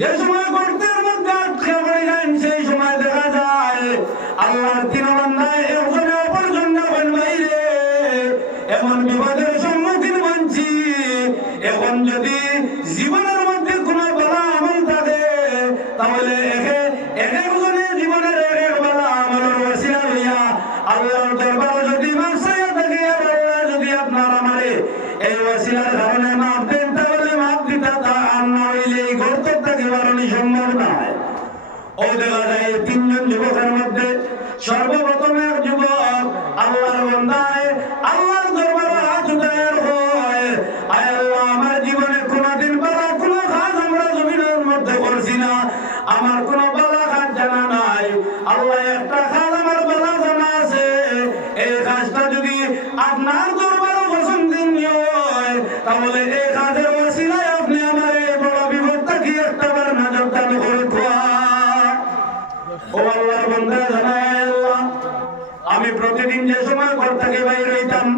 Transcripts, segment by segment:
যে সময় গর্তের মধ্যে আটকে পড়ে যান সেই সময় দেখা যায় আল্লাহর তিন বান্দায় একজনে অপরজন যখন বাইরে এমন বিপদের সম্মুখীন হচ্ছি। এখন যদি জীবনের মধ্যে কোনো বালা আমল থাকে তাহলে একজনের জীবনের এক বালা আমলের ওসিলা লইয়া আল্লাহর দরবারে যদি মাফ চাইয়া থাকে আর আল্লাহ যদি আপনার আমারে এই ওসিলার কারণে মাফ দেন তাহলে মাফ দিতা তা আর না হইলে এই গর্ত থেকে বারণী সম্ভব নয়। ও দেখা যায় তিনজন যুবকের মধ্যে সর্বপ্রথম এক যুবক আল্লাহর বান্দায় আল্লাহর দরবারে হাত উঠায় হয়, আয় আল্লাহ আমার জীবনে কোনদিন বালা কোনো কাজ আমরা জমিনের মধ্যে করছি না, আমার কোনো বালা কাজ জানা নাই। আল্লাহ একটা কাজ আমার বালা জানা আছে, এই কাজটা যদি আপনার দরবারে পছন্দনীয় হয় তাহলে এই কাজের ওসিলায় আপনি আমার এই বড় বিপদটা কি একটা বার নজর দান করে খোয়া। ও আল্লাহর বান্দা জানায় আল্লাহ আমি প্রতিদিন যে সময় ঘর থেকে বাইরে হইতাম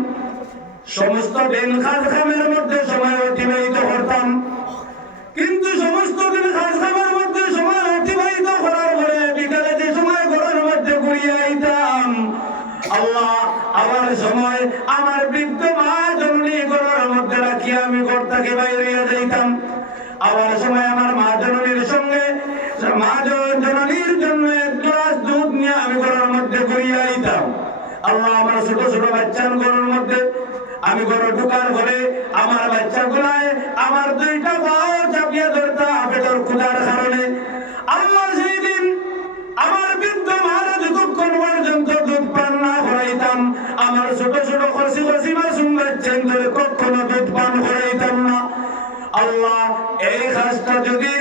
সমস্ত দিন কাজ কামের মধ্যে সময় অতিবাহিত করতাম, কিন্তু সমস্ত দিন কাজ কামের মধ্যে সময় অতিবাহিত করার পরে বিকালে যে সময় ঘরের মধ্যে ঘুরিয়ে আইতাম আল্লাহ আমার সময় আমার বৃদ্ধ মা জননী ঘরের মধ্যে রাখি আমি ঘর থেকে বাইরে যাইতাম। আবার সময় আমার মা জননীর সঙ্গে মা জননীর জন্য এক গ্লাস দুধ নিয়ে আমি ঘরের মধ্যে ঘুরিয়ে আইতাম। আল্লাহ আমার ছোট ছোট বাচ্চার ঘরের মধ্যে আমি ঘরে ঢুকার ঘরে আমার বাচ্চা গুলায় আমার দুইটা পাও চাপিয়ে ধরতাম পেটের ক্ষুধার কারণে। আল্লাহ সেই দিন আমার বৃদ্ধ মারা যতক্ষণ পর্যন্ত দুধ পান না করাইতাম আমার ছোট ছোট খসি খসি মাসুম বাচ্চান ধরে কখনো দুধ পান করাইতাম না। আল্লাহ এই কাজটা যদি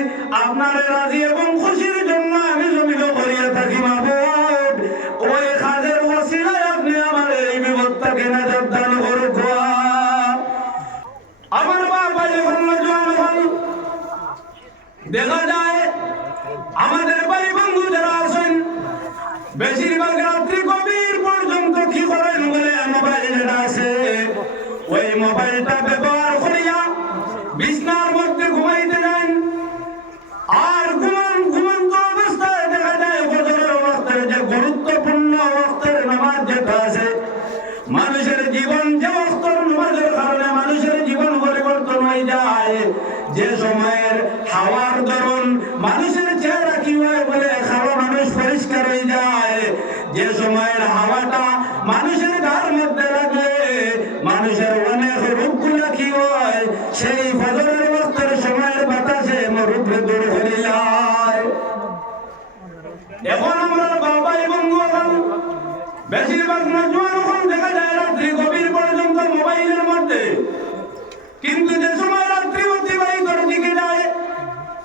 আপনার রাজি এবং খুশির জন্য আমি জমিন করিয়া থাকি মাহবুব, ওই কাজের ওসিলায় আপনি আমার এই বিপদটাকে নজর দান করুন। আমার বাবা যখন জওয়ান হন দেখা যায় আমাদের ভাই বন্ধু যারা আছেন বেশিরভাগ রাত্রি গভীর পর্যন্ত কি করেন বলে মোবাইল যেটা আছে ওই মোবাইলটা ব্যবহার করিয়া বিছনার মধ্যে ঘুমাইতে যান। আর ঘুমন্ত অবস্থায় দেখা যায় ফজরের ওয়াক্তের যে গুরুত্বপূর্ণ ওয়াক্তের নামাজ যেটা আছে মানুষের জীবন যে ওয়াক্তের নামাজের কারণে মানুষের জীবন পরিবর্তন হয়ে যায়, যে সময়ের হাওয়ার ধরন মানুষের চেহারা কি হয় বলে খাওয়া মানুষ পরিষ্কার হয়ে যায়, যে সময়ের হাওয়াটা মানুষের গার মধ্যে লাগলে মানুষের অনেক রোগগুলা কি হয় সেই ফজরের ওয়াক্তের সময়ের বাতাসে রোগগুলো দূর হয়ে যায়। এখন আমরা বাবা এবং বেশিরভাগ নজওয়ান দেখা যায় রাত্রি গভীর পর্যন্ত মোবাইলের মধ্যে, কিন্তু যে সময় রাত্রি অতিবাহিতর দিকে যায়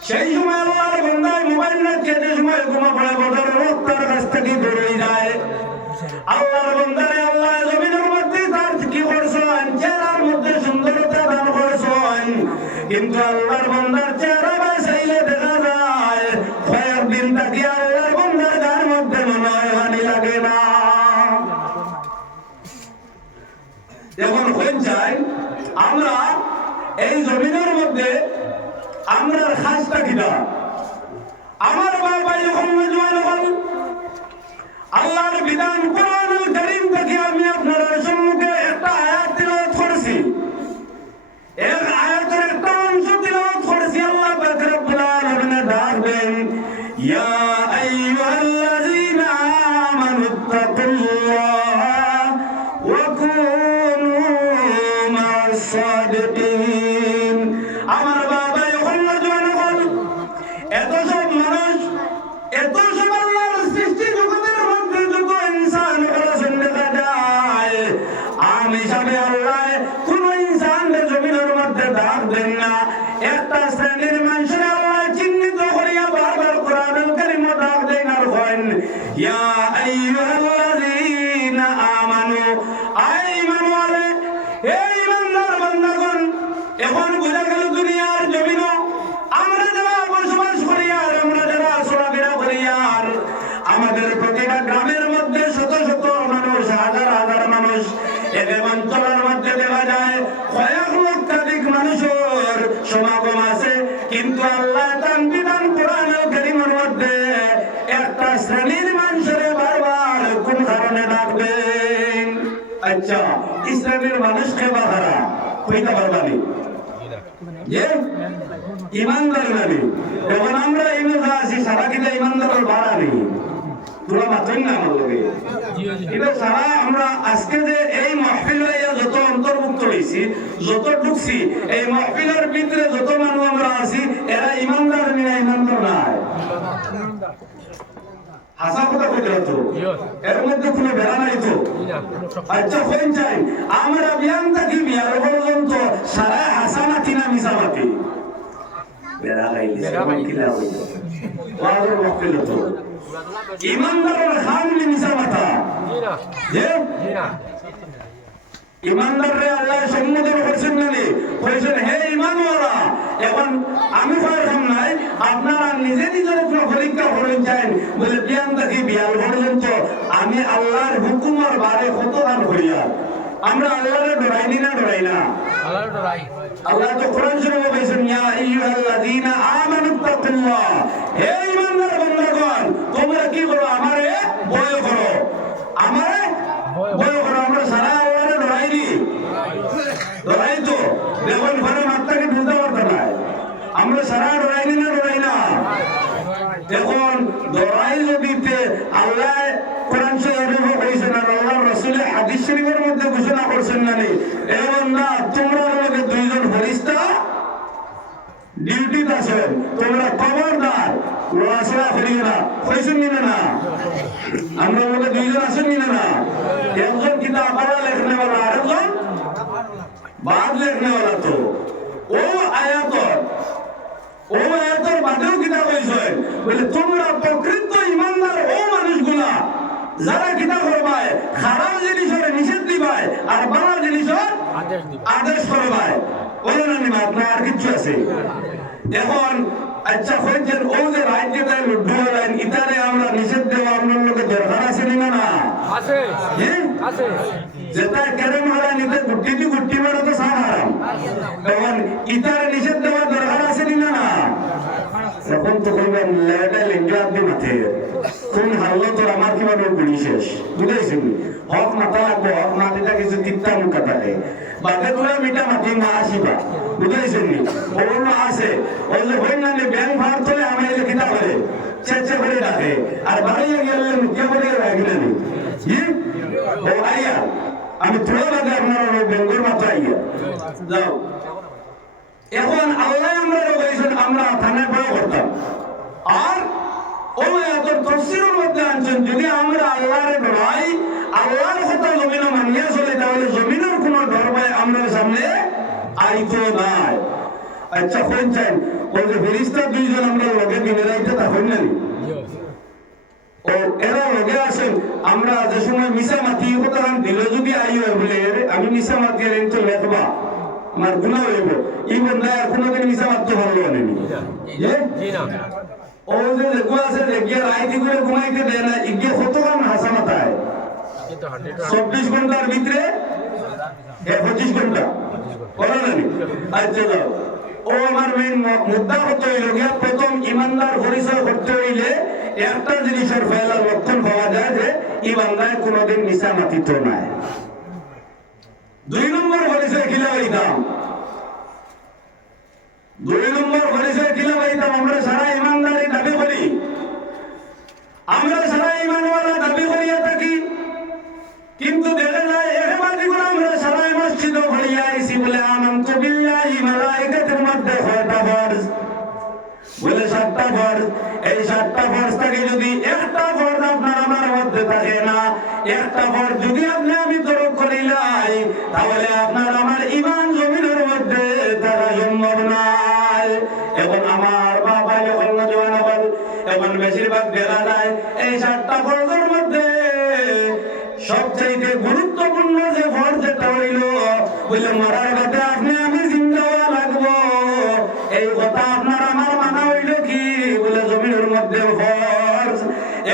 সেই সময় আল্লাহর বান্দায় মোবাইল রাখে যে সময় ঘুমা পড়ে ফজরের ওয়াক্তের কাছ থেকে দূর হয়ে যায়। আল্লাহর বান্দারে আল্লাহ জমিনের মধ্যে তার কি করছেন চেহারার মধ্যে সুন্দরতা দান করছেন, কিন্তু আল্লাহর বান্দার চেহারা চাইলে দেখা যায় কয়েকদিন তাকে আল্লাহর বান্দার গার মধ্যে মনে হয় হানি লাগে না। এখন হয়ে যায় আমরা এই জমিনের মধ্যে আমরা খাসটা কিনা আমার বাবা যখন জওয়ান হন আল্লাহর বিধান কোরআনুল কারীম থেকে আমি আপনাদের সম্মুখে একটা আয়াত তিলাওয়াত করেছি। এক আয়াতের একটা অংশ তিলাওয়াত করেছি। আল্লাহ পাক রব্বুল আলামিন ডাকবেন ইয়া আইয়ুহাল্লাযীনা আমানুত্তাকুল্লাহা ওয়া কুনু মা'আস সাদিকিন। আমার বাবা যখন জওয়ান হন এত সব মানুষ এত সব আল্লাহর সৃষ্টি জগতের মধ্যে যত ইনসান করেছেন দেখা যায় আম হিসাবে আল্লাহ কোন ইনসানের জমিনের মধ্যে ডাক দেন না। একটা শ্রেণীর মানুষের আল্লাহ চিহ্নিত করিয়া বারবার কোরআনুল কারীমে ডাক দেন আর করেন ইয়া আইয়ুহাল্লাযীনা আমানু আইমানু আলে এই ইমানদার বান্দাগণ। এখন বোঝা গেল দুনিয়ার জমিনও আমরা যারা বসবাস করি আর আমরা যারা চলাফেরা করি আর আমাদের প্রতিটা গ্রামের মধ্যে শত শত মানুষ হাজার হাজার মানুষ এক অঞ্চলের মধ্যে দেখা যায় কয়েক লক্ষাধিক মানুষের সমাগম আছে, কিন্তু আল্লাহ তার বিধান শ্রেণীর মানুষকে বাহারা কইতে পারবানি যে ইমানদার নানি এখন আমরা ইমানদার আছি সারা কিনা ইমানদারের বাড়া নেই তোরা মাত্রই না আমার লগে এবার সারা আমরা আজকে যে এই মাহফিলে যত অন্তর্ভুক্ত হয়েছি যত ঢুকছি এই মাহফিলের ভিতরে যত মানুষ আমরা আছি এরা ইমানদার না ইমানদার নাই হাসা কথা কইতে তো এর মধ্যে কোনো বেড়া নাই তো আচ্ছা হইন চাই আমরা বিয়ান থাকি বিয়ার পর্যন্ত সারা হাসা মাতি না মিশা মাতি বেড়া গাইলে সবাই কিলা হইতো ওয়াজের মাহফিল তো ইমানদারের খামলি মিশা মাথা যে ইমানদাররে আল্লাহ সম্বোধন করছেন নানি কইছেন হে ঈমানওয়ালা এখন আমি কইলাম নাই আপনারা নিজে নিজের উপর পরীক্ষা করেন চান বলে বিয়ান থাকি বিয়াল পর্যন্ত আমি আল্লাহর হুকুমের বারে কত দান করিয়া আমরা আল্লাহরে ডরাইনি না ডরাই না আল্লাহরে ডরাই আল্লাহ তো কোরআন শরীফে বলেছেন ইয়া আইয়ুহাল্লাযীনা আমানুত্তাকুল্লাহ হে ঈমানদার বান্দাগণ তোমরা কি করো আমারে ভয় করো আমারে ভয় করো আমরা সারা আল্লাহরে ডরাইনি ডরাই তো দেখুন ঘরে মাত্রাকে বুঝতে পারতো না আমরা সারা ডরাইনি না ডরাই না দেখুন ডরাই যদিতে আল্লাহ কোরআন শরীফে বলেছেন আর আল্লাহর রাসূল হাদিস শরীফের মধ্যে ঘোষণা করছেন নানি এ বান্দা তোমরা লগে দুইজন ফেরেশতা ডিউটিতে আছেন তোমরা খবরদার ওয়াসলা করিও না কইছেন না আমরা লগে দুইজন আছেন না একজন কিতাব পড়া লেখনে वाला আরেকজন বাদ লেখনে वाला তো ও আয়াতর বাদেও কিতাব কইছে বলে তোমরা প্রকৃত ঈমানদার ও মানুষগুলা যারা কিতাব করবায় খারাপ জিনিসের নিষেধ দিবায় আর ভালো জিনিসের আদেশ করবায় বলে না নিমা আপনার আর কিছু আছে এখন আচ্ছা হয়েছেন ও যে রাজ্যে লুড্ডু লাইন ইতারে আমরা নিষেধ দেওয়া আপনার লোকের দরকার আছে না আছে আছে যেটা কেরম হারা নিতে গুটি মারা তো সার হারাম তখন ইতারে নিষেধ দেওয়া দরকার আছে না এখন তো কইবেন লেটা লেঙ্গা আপনি মাথে কোন হারলো তোর আমার কি মানে গুলি শেষ বুঝাইছেন হক মাথা লাগবো হক না দিতা কিছু তিত্তা মুখা থাকে বাদে তোরা মিটা মাটি না আসিবা বুঝাইছেন নি ওগুলো আছে ওই যে হই না ব্যাংক ভাড় তোলে আমি এই কিতা করে চেঁচে করে রাখে আর বাড়িয়ে গেলে মুখে করে রাখি না ও আইয়া আমি তোরা বাদে আপনার বেঙ্গর মাথা আইয়া যাও এখন আল্লাহ আমরা বলেছেন আমরা থানায় বড় করতাম আর ও এত তফসিরের মধ্যে আনছেন যদি আমরা আল্লাহরে ডরাই আল্লাহর কথা জমিনে মানিয়ে চলে তাহলে জমিনের কোনো ডর পাই আমরা সামনে আইতো নাই আচ্ছা কোন চাই ওই যে ফেরেশতা দুইজন আমরা লগে দিনে রাইতে তখন না ও এরা লগে আসেন আমরা যে সময় মিশা মাতি কথা দিল যদি আইও বলে আমি মিশা মাতি আর তো লেখবা আমার গুণা হইব এই বন্ধা আর কোনোদিন মিশা মারতে পারলো না ও যে দেখো আছে দেখিয়ে রাইতে করে ঘুমাইতে দেয় না ইগে কত কাম হাসা মাথায় 24 ঘন্টার ভিতরে 25 ঘন্টা বলো না আচ্ছা যাও ও আমার মেন মুদ্রা করতে হইল গিয়া প্রথম ইমানদার পরিচয় করতে হইলে একটা জিনিসের ফেলার লক্ষণ পাওয়া যায় যে ইমানদার কোনোদিন মিশা মাতিত নাই 2 নম্বর পরিচয় কিলা হইতাম 2 নম্বর পরিচয় কিলা হইতাম আমরা সারা ইমানদারি দাবি করি আমরা সারা ইমানওয়ালা দাবি করিয়া থাকি কিন্তু দেখা যায় এবার যেগুলো আমরা সারা মসজিদ ভরিয়া আইছি বলে আমানতু বিল্লাহি মালাইকাতের মধ্যে কয়টা ফরজ বলে 7টা ফরজ এই 7টা ফরজ থেকে যদি একটা ফরজ আপনার আমার মধ্যে থাকে না একটা ফরজ যদি আপনি আমি তরক করিলাই তাহলে আপনার আমার ঈমান জমিনের মধ্যে থাকা সম্ভব নয় এখন আমার বাবা যখন নজওয়ান হল এখন বেশিরভাগ দেখা যায় এই 7টা ফরজের মধ্যে সবচেয়ে গুরুত্বপূর্ণ যে ফরজ যেটা হইল বলে মরার কথা আপনি আমি জিন্দা হওয়া লাগবো এই কথা আপনার আমার মানা হইল কি বলে জমিনের মধ্যে ফরজ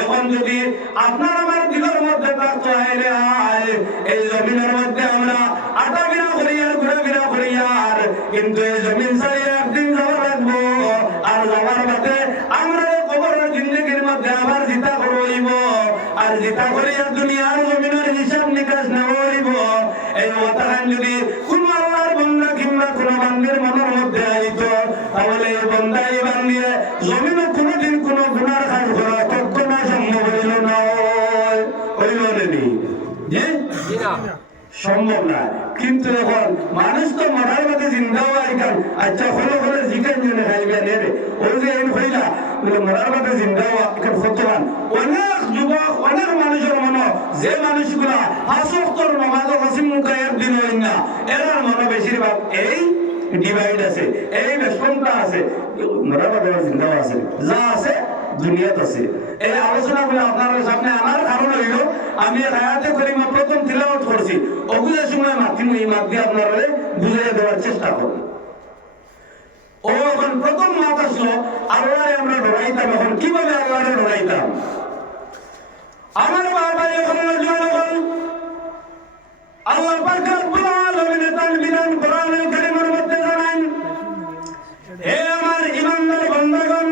এখন যদি আপনার আমার দিলের মধ্যে থাকতো হাইরে হায় এই জমিনের মধ্যে আমরা আটা বিনা করি আর ঘুরা করি আর কিন্তু এই জমিন ছাড়িয়ে একদিন যাওয়া লাগবো আর যাওয়ার পথে আমরা কবরের জিন্দগির মধ্যে আবার জিতা করব আর জিতা করিয়া দুনিয়ার জমিনের হিসাব নিকাশ নেওয়া হইব এই কথাখান যদি কোন আল্লাহর বান্দা কিংবা কোন বান্দির মনের মধ্যে আইত তাহলে এই বান্দা এই বান্দিয়ে জমিনে কোনোদিন কোনো গুনার কাজ করা কখনো সম্ভব হইল না হইল নি জি সম্ভব না কিন্তু এখন মানুষ তো মরার মধ্যে জিন্দা হয় কারণ আচ্ছা হলো হলে জিজ্ঞাসা জন্য খাইবেন রে ওই যে এই হইলা মরার মধ্যে জিন্দা হওয়া ফতোয়ান অনেক যুবক অনেক মানুষের মনে যে মানুষগুলা হাসক্তর নমাজ হাসিম মুখায়ের দিন হই না এরার মনে বেশিরভাগ এই ডিভাইড আছে এই বেষ্টনটা আছে মরার মধ্যে জিন্দা আছে যা আছে দুনিয়াত আছে এই আলোচনাগুলো আপনাদের সামনে আনার কারণ হইল আমি হায়াতে করিমা প্রথম তিলাওয়াত করছি ওগুলোর সময় মাধ্যমে এই মাধ্যমে আপনারা বুঝিয়ে দেওয়ার চেষ্টা করুন ও এখন প্রথম মাত আসলো আল্লাহরে আমরা ডরাইতাম এখন কিভাবে আল্লাহরে ডরাইতাম আমার বাবা এখন জনগণ আল্লাহ পাক রব্বুল আলামিন তানবিরান কোরআনুল কারীমের মধ্যে জানান হে আমার ঈমানদার বান্দাগণ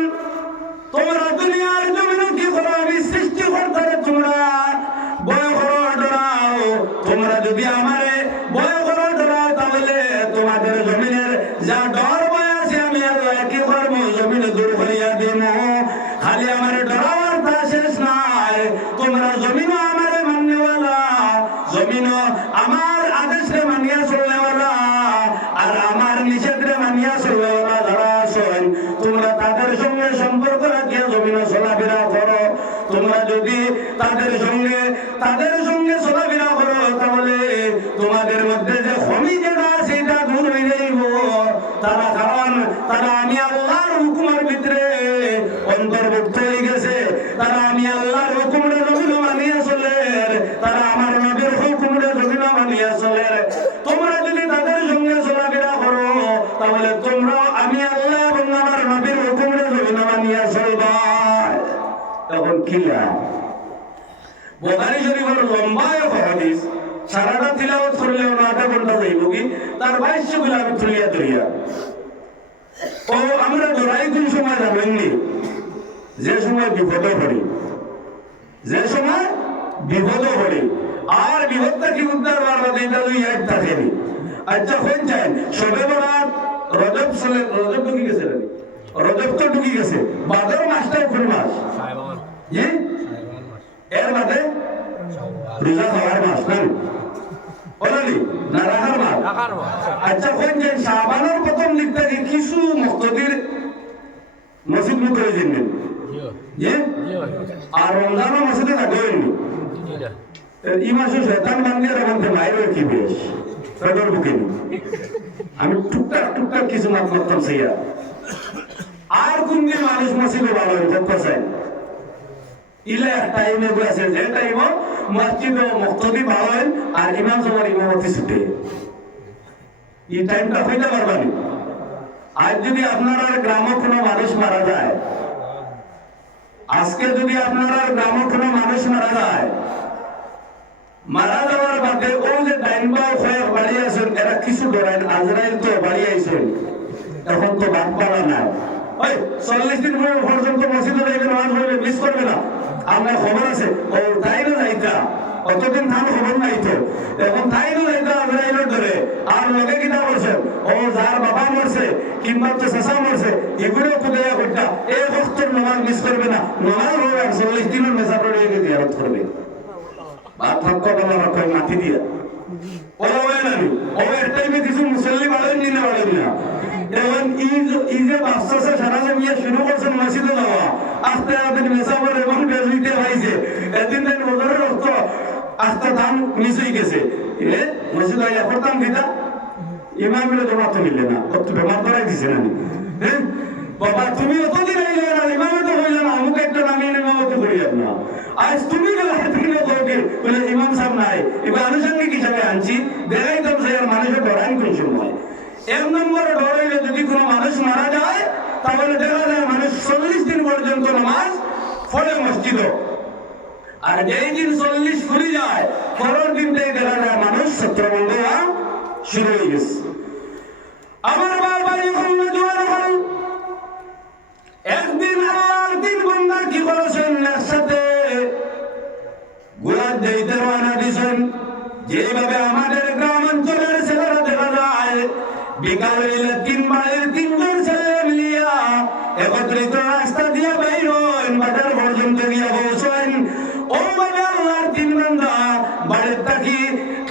তোমরা দুনিয়ার জমিনে কি করো আমি সৃষ্টিকর্তারে তোমরা ভয় করো ডরাও তোমরা যদি আমারে ভয় করো ডরাও তাহলে তোমাদের জমিনের যা ডর ভয় আছে আমি আল্লাহ কি করবো জমিনে দূর করিয়া দিব খালি আমারে ডরাওয়ার তা শেষ নাই তোমরা জমিনও আমারে মাননেওয়ালা জমিনও আমার আদেশে মানিয়া চলনেওয়ালা আর আমার নিষেধে মানিয়া চলনেওয়ালা যারা আছেন তোমরা তাদের সঙ্গে সম্পর্ক রাখিয়া জমিনে চলাফেরা করো তোমরা যদি তাদের সঙ্গে চলাফেরা করো তাহলে তোমাদের মধ্যে যে খনি যেটা সেটা দূর হয়ে যাইব তারা কারণ তারা আমি আল্লাহর হুকুমের ভিতরে অন্তর্ভুক্ত হয়ে গেছে তারা আমি আল্লাহর হুকুমে জমিন মানিয়া চলে তারা আমার নবীর হুকুমে জমিন মানিয়া চলে তোমরা যদি তাদের সঙ্গে চলাফেরা করো তাহলে তোমরা আমি আল্লাহ এবং আমার নবীর হুকুমে জমিন মানিয়া চলবা তখন কি বুখারী শরীফের লম্বা হাদিস সারাটা তিলাওয়াত করলেও না আধা ঘন্টা যাইব কি তার ভাষ্যগুলো আমি তুলিয়া ধরিয়া ও আমরা ডরাই কোন সময় জানেননি যে সময় বিপদ পড়ি যে সময় বিপদ পড়ি আর বিপদটা কি উদ্ধার বারবার এটা দুই এক থাকেনি আচ্ছা কোন চাই সবে বরাত রজব ঢুকি গেছে রজব তো ঢুকি গেছে ভাদর মাসটা কোন মাস এর বাদে রোজা খাওয়ার মাস না ওলালি না রাখার মাস আচ্ছা কোন যে শাবানের প্রথম দিক থেকে কিছু মুক্তদির মসজিদ মুখ করে দিন আর রমজানের মসজিদে থাকবেন এই মাসে শয়তান বান্দিয়ে রাখতে বাইরে কি বেশ ফেডার বুকে আমি টুকটাক কিছু মাত করতাম সেইয়া আর কোন দিন মানুষ মসজিদে ভালো চাই ইলে টাইমে আছে যে টাইম মসজিদে মুক্তদি ভালো আর ইমাম সাহেবের ইমামতি ছুটে এই টাইমটা হইতে পারবানি আজ যদি আপনার গ্রামে কোনো মানুষ মারা যায় আজকে যদি আপনার গ্রামে কোনো মানুষ মারা যায় মারা যাওয়ার বাদে ও যে ডাইনবা হয়ে বাড়ি আসেন এরা কিছু ডরায় আজরাইল তো বাড়ি আইসেন এখন তো বাদ পালা না ওই 40 দিন পর্যন্ত মসজিদে যাইবে নামাজ পড়বে মিস করবে না আমরা খবর আছে ও তাইও যাইতা অতদিন ধান খবর নাই তো এখন তাইও যাইতা আজরাইলের ধরে আর লোকে কিনা বলছে ও যার বাবা মরছে কিংবা তো চাচা মরছে এগুলো খুদাইয়া করতা এই বক্তর নামাজ মিস করবে না নামাজ হবে 40 দিনের মেসা পড়ে গিয়ে জিয়ারত করবে বাদ থাকো বলা রাখো মাটি দিয়া ওলা হয় না ও এর টাইমে কিছু মুসল্লি বাড়েন নি না বাড়েন না এখন এই যে বাচ্চাছে সারা জমিয়ে শুরু করছেন মসজিদে যাওয়া আস্তে আস্তে মেসা পড়ে এবং বেজুইতে পাইছে এদিন দিন বদরের রক্ত আস্তে ধান মিস হয়ে গেছে মসজিদ আইয়া করতাম কিতা ইমামের জমা তো মিললে না কত বেমার করাই দিছে না হ্যাঁ বাবা তুমি অতদিন আইলে না ইমামে তো হইলে না অমুক একটা নামিয়ে ইমামতি করি না আজ তুমি গেলে তুমি লোকে বলে ইমাম সাহেব নাই এবার আনুষঙ্গিক হিসাবে আনছি দেখাইতাম যে মানুষের ডরাই কোন সময় এক নম্বরে ডরাইলে যদি কোনো মানুষ মারা যায় তাহলে দেখা যায় মানুষ 40 দিন পর্যন্ত নামাজ পড়ে মসজিদ আর যেই দিন 40 ফুরি যায় পরের দিন থেকে দেখা যায় মানুষ সত্যবন্ধ শুরু হয়ে গেছে আমার বারবার যখন জোয়ার হল একদিন আর দিন বন্ধা কি করেছেন একসাথে গুলার যাইতে রওনা দিয়েছেন যেভাবে আমাদের গ্রামে বিকাল হইলে 3 বাড়ির 3 জন ছেলে মিলিয়া একত্রিত রাস্তা দিয়ে বাইর হন, বাজার পর্যন্ত গিয়া পৌঁছেন। ওইভাবে আল্লাহর 3 বান্দা বাড়ির থাকি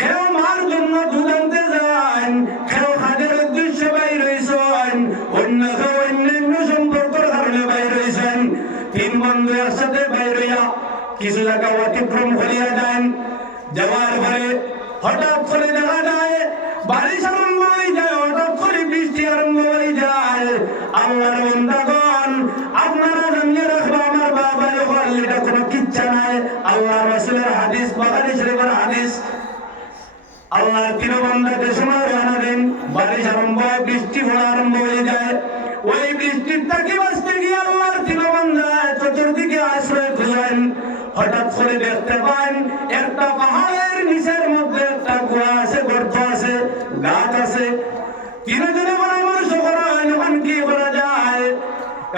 কেউ মার জন্য দুধ আনতে যান, কেউ কাজের উদ্দেশ্যে বাইর হইছেন, অন্য কেউ অন্যান্য সম্পর্কের কারণে বাইর হইছেন। 3 বন্ধু একসাথে বাইর হইয়া কিছু জায়গা অতিক্রম করিয়া যান। যাওয়ার পরে হঠাৎ করে দেখা যায় বারিশ আরম্ভ হয়ে যায়, হঠাৎ করে বৃষ্টি আরম্ভ হয়ে যায়। আল্লাহর বান্দাগণ, আপনারা জানিয়ে রাখবো আমার বাবা যখন এটা কোনো কিচ্ছা নাই, আল্লাহ রাসূলের হাদিস, বুখারী শরীফের হাদিস। আল্লাহর 3 বান্দাকে সময় জানা দেন, বারিশ আরম্ভ হয়, বৃষ্টি পড়া আরম্ভ হয়ে যায়। ওই বৃষ্টির থেকে বাঁচতে গিয়ে আল্লাহর 3 বান্দা চতুর্দিকে আশ্রয় খুঁজেন। হঠাৎ করে দেখতে পান একটা পাহাড়ের নিচের মধ্যে একটা গুহা আছে, গর্ত আছে, গাছ আছে। 3 জনে পরামর্শ করা হয় এখন কি করা যায়।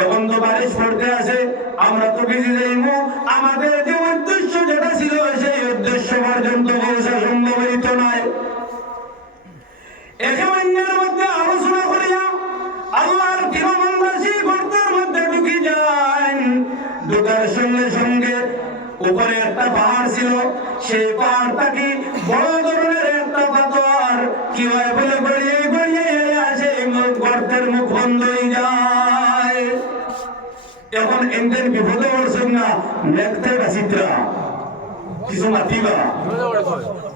এখন তো বারিশ পড়তে আছে, আমরা তো ভিজে যাইবো, আমাদের যে উদ্দেশ্য যেটা ছিল সেই উদ্দেশ্য পর্যন্ত পৌঁছা সম্ভব হইত নাই। একেবারের মধ্যে আলোচনা করিয়া আল্লাহর 3 বান্দা সেই গর্তের মধ্যে ঢুকে যায়। ঢুকার সঙ্গে সঙ্গে উপরে একটা পাহাড় ছিল, সেই পাহাড়টাকে বড় ধরনের একটা পাথর কি হয় বলে গড়িয়ে গড়িয়ে আসে, গর্তের মুখ বন্ধ হয়ে যায়। এখন এদের বিপদে পড়ছেন না, দেখতে বাসিতরা কিছু মাতিবা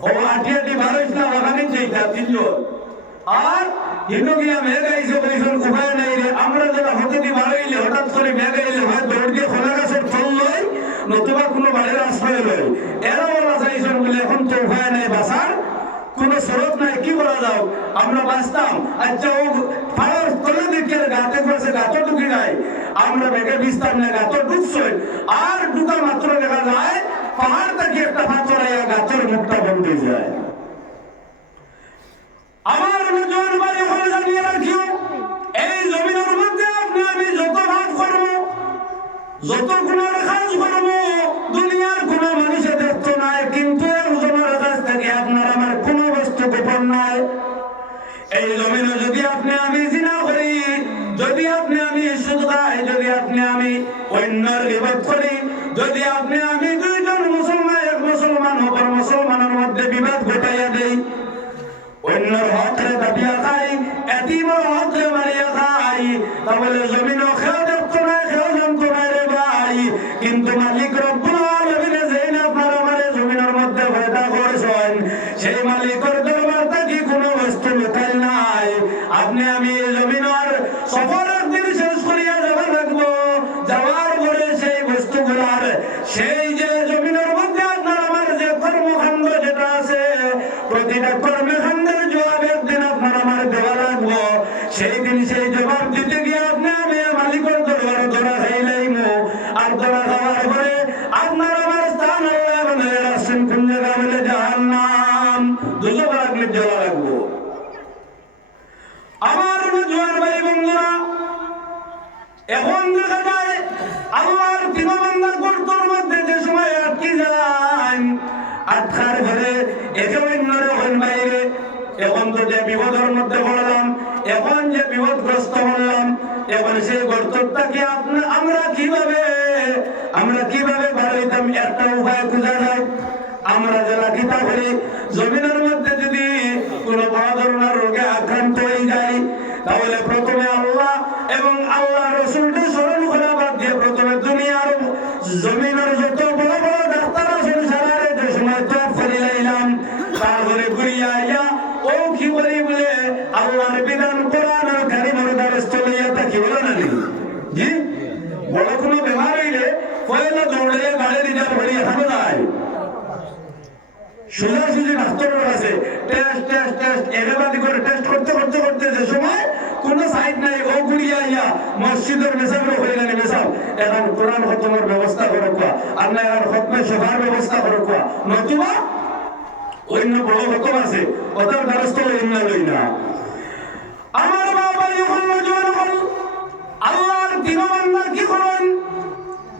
ও আটি আটি বারোইস না ওখানে যেটা দিল। আর হিন্দু গিয়া মেঘ আইসে বলিছেন উপায় নাই রে, আমরা যারা হতে দি বারোইলে হঠাৎ করে মেঘ আইলে হয় দৌড় দিয়ে খোলা গাছের ফল লয়, নতুবা কোনো বাড়ির আশ্রয় লয়। এরা বলা চাইছেন বলে এখন তো উপায় নাই, বাঁচার কোনো স্রোত নাই, কি করা যাও, আমরা বাঁচতাম। আচ্ছা ও পাহাড় তলে দিকে গাতে পড়ছে, গাতো ঢুকি নাই, আমরা মেঘে ভিজতাম না, গাতো ঢুকছে। আর ঢুকা মাত্র দেখা যায় পাহাড় থেকে একটা পাথর আইয়া গাছের মুখটা বন্ধ হয়ে যায়। আমার নজর ভাই ওখানে জানিয়ে রাখিও, এই জমিনের মধ্যে আপনি আমি যত ভাগ করবো, যত গুণের কাজ করবো, দুনিয়ার কোনো মানুষে দেখতো নাই, কিন্তু একজনের কাছ থেকে আপনার আমার কোনো বস্তু গোপন নাই। এই জমিনে যদি আপনি আমি জিনা করি, যদি আপনি আমি সুদ খাই, যদি আপনি আমি অন্যের গীবত করি, যদি আপনি আমি 2 জন মুসলমান, এক মুসলমান অপর মুসলমানের মধ্যে বিবাদ ঘটাইয়া দেই, অন্যর হকরে দাবিয়া খাই, এতিমের হকরে মারিয়া খাই, তাহলে জমিনও খেয়ে দেখতো না, খেয়ে জানতো না রে ভাই। কিন্তু মালিক রব্বুল আলামিন যেই আপনার আমার জমিনের মধ্যে পয়দা করেছেন, সেই মালিকের দরবার থেকে কোনো বস্তু লুকাই নাই। আপনি আমি এই জমিনের সফর একদিন শেষ করিয়া যাওয়া লাগবো, যাওয়ার পরে সেই বস্তুগুলার, সেই যে জমিনের মধ্যে আপনার আমার যে কর্মকাণ্ড যেটা আছে, প্রতিটা কর্মকাণ্ডের জবাব একদিন আপনার আমার দেওয়া লাগবো। সেই দিন সেই জবাব দিতে গিয়ে আপনি আমি মালিকের দরবার ধরা খাইলাইমু। আর ধরা খাওয়ার পরে আপনার আমার স্থান আল্লাহ বলে রাসূল কোন জায়গা বলে জাহান্নাম, দুজক লাগলে জ্বলা লাগবো। আমার জোয়ার ভাই বন্ধুরা, এখন দেখা যায় আল্লাহর 3 বান্দা গর্তের মধ্যে যে সময় আটকে যায়, আটকার ঘরে একেবারে নরকন বাইরে। এখন তো যে বিপদের মধ্যে পড়লাম, এখন যে বিপদগ্রস্ত হলাম, এখন সেই গর্তটাকে আমরা কিভাবে বাড়াইতাম, একটা উপায় খোঁজা যায়। আমরা যারা কিতা করি, জমিনের মধ্যে যদি কোনো বড় ধরনের রোগে আক্রান্ত হয়ে যায়, তাহলে প্রথমে আল্লাহ এবং আল্লাহ রসুলকে স্মরণ করা বাদ দিয়ে প্রথমে দুনিয়ার জমিনের যত বড় বড় ডাক্তার আছেন সারারে যে সময় তপ করে লাইলাম, তারপরে ঘুরিয়া আইয়া ও কি বলি বলে আল্লাহর বিধান কোরআন আর কারিমের দ্বারস্থ লইয়া থাকি, বলে না জি। বড় কোনো বেমার হইলে পয়লা দৌড়ে গাড়ি রিজার্ভ হয়ে এখানে যায়, সোজাসুজি ডাক্তারের কাছে টেস্ট টেস্ট টেস্ট একেবারে করে টেস্ট করতে করতে করতে যে সময় কোনো সাইড নাই, ও ঘুরিয়া আইয়া মসজিদের মেসাবও হয়ে গেলে মেসাব এখন কোরআন খতমের ব্যবস্থা করে কোয়া, আর না এখন খতমে সভার ব্যবস্থা করে কোয়া, নতুবা অন্য বড় খতম আছে ওটার দ্বারস্থ লই না। আমার বাবা যখন নজর হল, আল্লাহর 3 বান্দা কি করেন,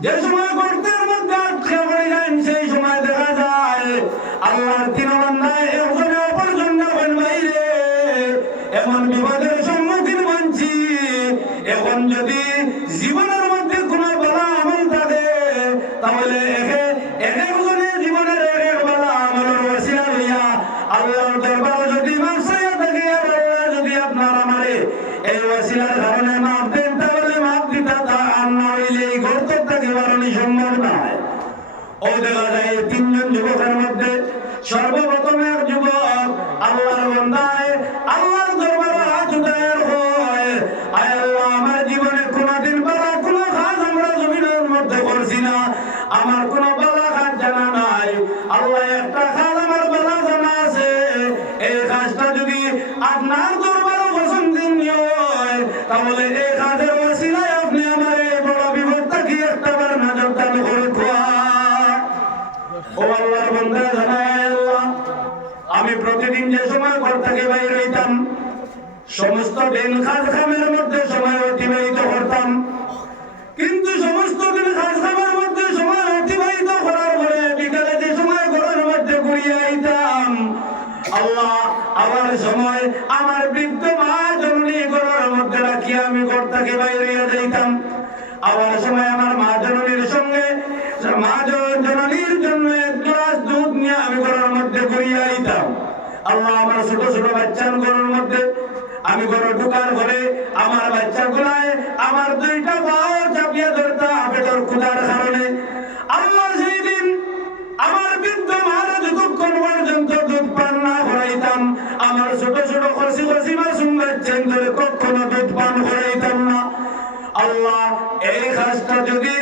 যে সময় গর্তের মধ্যে আটকে পড়ে যান, সেই সময় দেখা যায় আল্লাহর 3 বান্দা একজনে অপরজন যখন বাইরে এমন বিপদের সম্মুখীন হচ্ছি। এখন যদি জীবনের মধ্যে কোনো বালা আমল থাকে তাহলে একজনের জীবনের এক বালা আমলের ওসিলা লইয়া আল্লাহর দরবারে যদি মাফসায়া থাকে আর আল্লাহ যদি আপনার আমারে এই ওসিলার কারণে মাফ দেন তাহলে মাফ দিতা তা আর না হইলে এই গর্ত থেকে বারণই সম্ভব নয়। ও দেখা যায় তিনজন যুবকের মধ্যে সর্বপ্রথম এক যুবক আল্লাহর বান্দায় আল্লাহর দরবারে হাত উঠায় হয়, আয় আল্লাহ আমার জীবনে কোনোদিন বালা কোনো কাজ আমরা জমিনের মধ্যে করছি না, আমার কোনো বালা কাজ জানা নাই। আল্লাহ একটা কাজ আমার বালা জানা আছে, এই কাজটা যদি আপনার দরবারে পছন্দনীয় হয় তাহলে এই কাজের ওসিলায় আপনি আমার এই বড় বিপদ থেকে একটাবার নজর দান করে খোয়া। ও আল্লাহর বান্দা জানায় আল্লাহ আমি প্রতিদিন যে সময় ঘর থেকে বাইরে হইতাম সমস্ত দিন কাজ কামের মধ্যে সময় অতিবাহিত করতাম, কিন্তু সমস্ত দিন কাজ কামের মধ্যে সময় অতিবাহিত করার পরে বিকালে যে সময় ঘরের মধ্যে ঘুরিয়ে আইতাম আল্লাহ আবার সময় আমার বৃদ্ধ মা জননী ঘরের মধ্যে রাখিয়া আমি ঘর থেকে বাইরে যাইতাম। আবার সময় আমার মা জননীর সঙ্গে মা জননীর জন্য এক গ্লাস দুধ নিয়ে আমি ঘরের মধ্যে ঘুরিয়ে আইতাম। আল্লাহ আমার ছোট ছোট বাচ্চার ঘরের মধ্যে আমি ঘরে ঢুকার ঘরে আমার বাচ্চাগুলায় আমার দুইটা পাও চাপিয়ে ধরতাম পেটের ক্ষুধার কারণে। আল্লাহ সেই দিন আমার বৃদ্ধ মারা যতক্ষণ পর্যন্ত দুধ পান না করাইতাম আমার ছোট ছোট খসি খসি মাসুম বাচ্চা ধরে কখনো দুধ পান করাইতাম না। আল্লাহ এই কাজটা যদি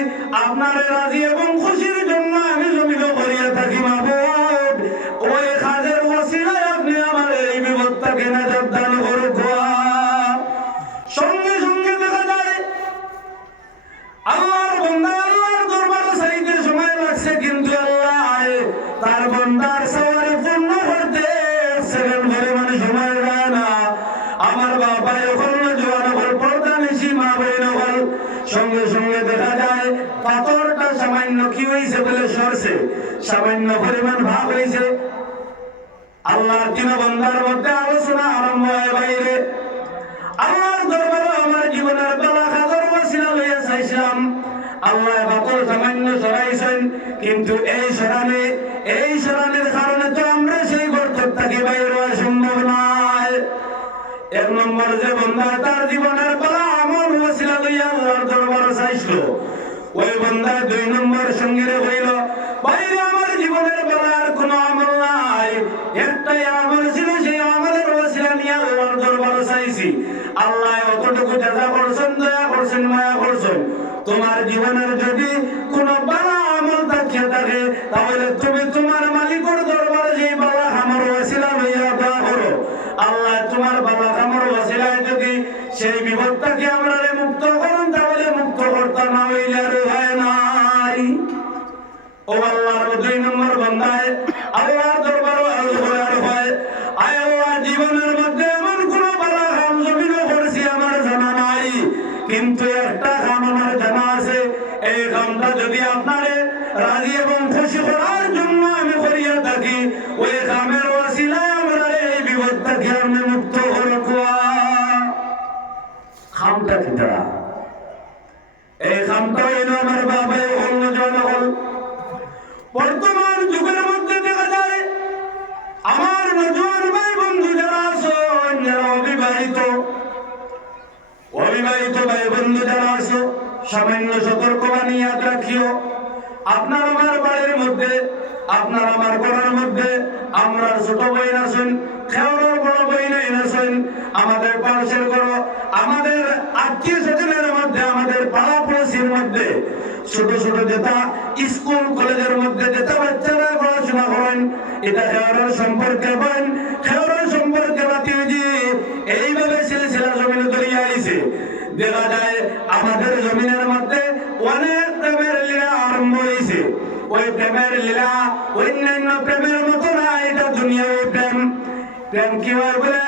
আপনার রাজি এবং খুশির জন্য আমি জমিন করিয়া থাকি মাহবুব, ওই কাজের ওসিলায় আপনি আমার এই বিপদটাকে নজর দান করুন। সঙ্গে সঙ্গে দেখা যায় আল্লাহর বান্দা আল্লাহর দরবারে চাইতে সময় লাগছে, কিন্তু আল্লাহ তার বান্দার সওয়ারে পূর্ণ করতে সেকেন্ড পরিমাণে সময় যায় না। আমার বাবা এখন জোয়ান হল পর্দা নিশি মা বইন হল সঙ্গে সঙ্গে দেখা যায় পাথরটা সামান্য কি হয়েছে বলে সরছে, সামান্য পরিমাণ ভাগ হয়েছে। আল্লাহর তিন বান্দার মধ্যে আলোচনা আরম্ভ হয় বাইরে আল্লাহর দরবারে আমার জীবনের বেলা খাদর ওসিলা লইয়া চাইছিলাম, আল্লাহ পাথর সামান্য সরাইছেন, কিন্তু এই সরানের কারণে তো আমরা সেই গর্ত থেকে বাইরে হওয়া সম্ভব নয়। এক নম্বর যে বান্দা তার জীবনের বেলা আমল ওসিলা লইয়া আল্লাহর দরবারে চাইছিল, ওই বান্দা দুই নম্বর সঙ্গে হইল বাইরে আমার জীবনের বেলার কোনো আমল নাই, একটাই আমল ছিল সেই আমলের ওসিলা নিয়ে আল্লাহর দরবারে চাইছি। আল্লাহ অতটুকু যাজা করছেন, দয়া করছেন, মায়া করছেন। তোমার জীবনের যদি কোনো বালা আমল থাকিয়ে থাকে তাহলে তুমি তোমার মালিকের দরবারে সেই বালা আমার ওসিলা লইয়া দোয়া করো। আল্লাহ তোমার বালা আমার ওসিলায় যদি সেই বিপদটাকে আমরা মুক্ত করেন তাহলে মুক্ত করতে না হইলে আর হয় নাই। ও আল্লাহর দুই নম্বর বান্দায় আল্লাহর দরবারে আর হয়, আয় আল্লাহ জীবনের মধ্যে এমন কোন বালা কাম জমিনও করছি আমার জানা নাই, কিন্তু একটা কাম আমার জানা আছে, এই কামটা যদি আপনারে রাজি এবং খুশি করার জন্য আমি করিয়া থাকি ওই কামের ওসিলায় আমরা এই বিপদ থেকে আমি মুক্ত করবা। কামটা কি তারা এই কামটা হইল আমার বাবাই অন্য জন হল। বর্তমান যুগের মধ্যে দেখা যায় আমার নজওয়ান ভাই বন্ধু যারা আছেন, যারা অবিবাহিত ভাই বন্ধু যারা আছো সামান্য সতর্কবাণী ইয়াদ রাখিও। আপনার আমার বাড়ির মধ্যে আপনার আমার ঘরের মধ্যে আমরা ছোট বইন আছেন, খেওয়ার বড় বইন আছেন, আমাদের পাশের ঘর, আমাদের আত্মীয় স্বজনের মধ্যে, আমাদের পাড়া পড়োশির মধ্যে ছোট ছোট যেটা স্কুল কলেজের মধ্যে যেটা বাচ্চারা পড়াশোনা করেন, এটা খেওয়ার সম্পর্কে বলেন, খেওয়ার সম্পর্কে বাতিয়ে দিয়ে এইভাবে সিলসিলা জমিনে ধরিয়ে আইছে। দেখা যায় আমাদের জমিনের মধ্যে অনেক প্রেমের লীলা আরম্ভ হয়েছে। ওই প্রেমের লীলা অন্যান্য প্রেমের মতো না, এটা দুনিয়ার প্রেম। প্রেম কি হয় বলে